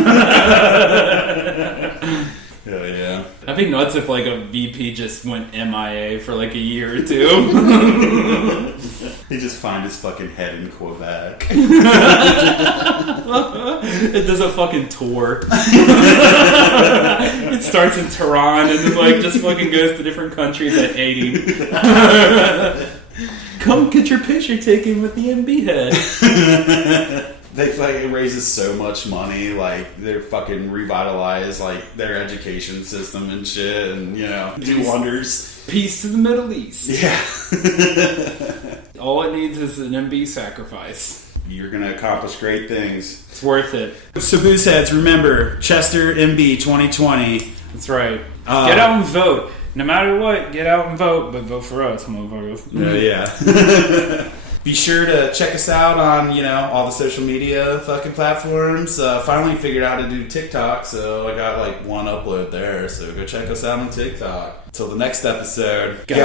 Hell yeah. That'd be nuts if a VP just went MIA for a year or two. He just find his fucking head in Quebec. It does a fucking tour. It starts in Tehran and then just fucking goes to different countries that hate him. Come get your picture taken with the MB head. It raises so much money, they're fucking revitalize their education system and shit, and do wonders. Peace to the Middle East. Yeah. All it needs is an MB sacrifice. You're gonna accomplish great things. It's worth it. So booze heads, remember Chester MB 2020. That's right. Get out and vote. No matter what, get out and vote, but vote for us, motherfuckers. Yeah. Be sure to check us out on, all the social media fucking platforms. Finally figured out how to do TikTok, so I got one upload there. So go check us out on TikTok. Until the next episode. God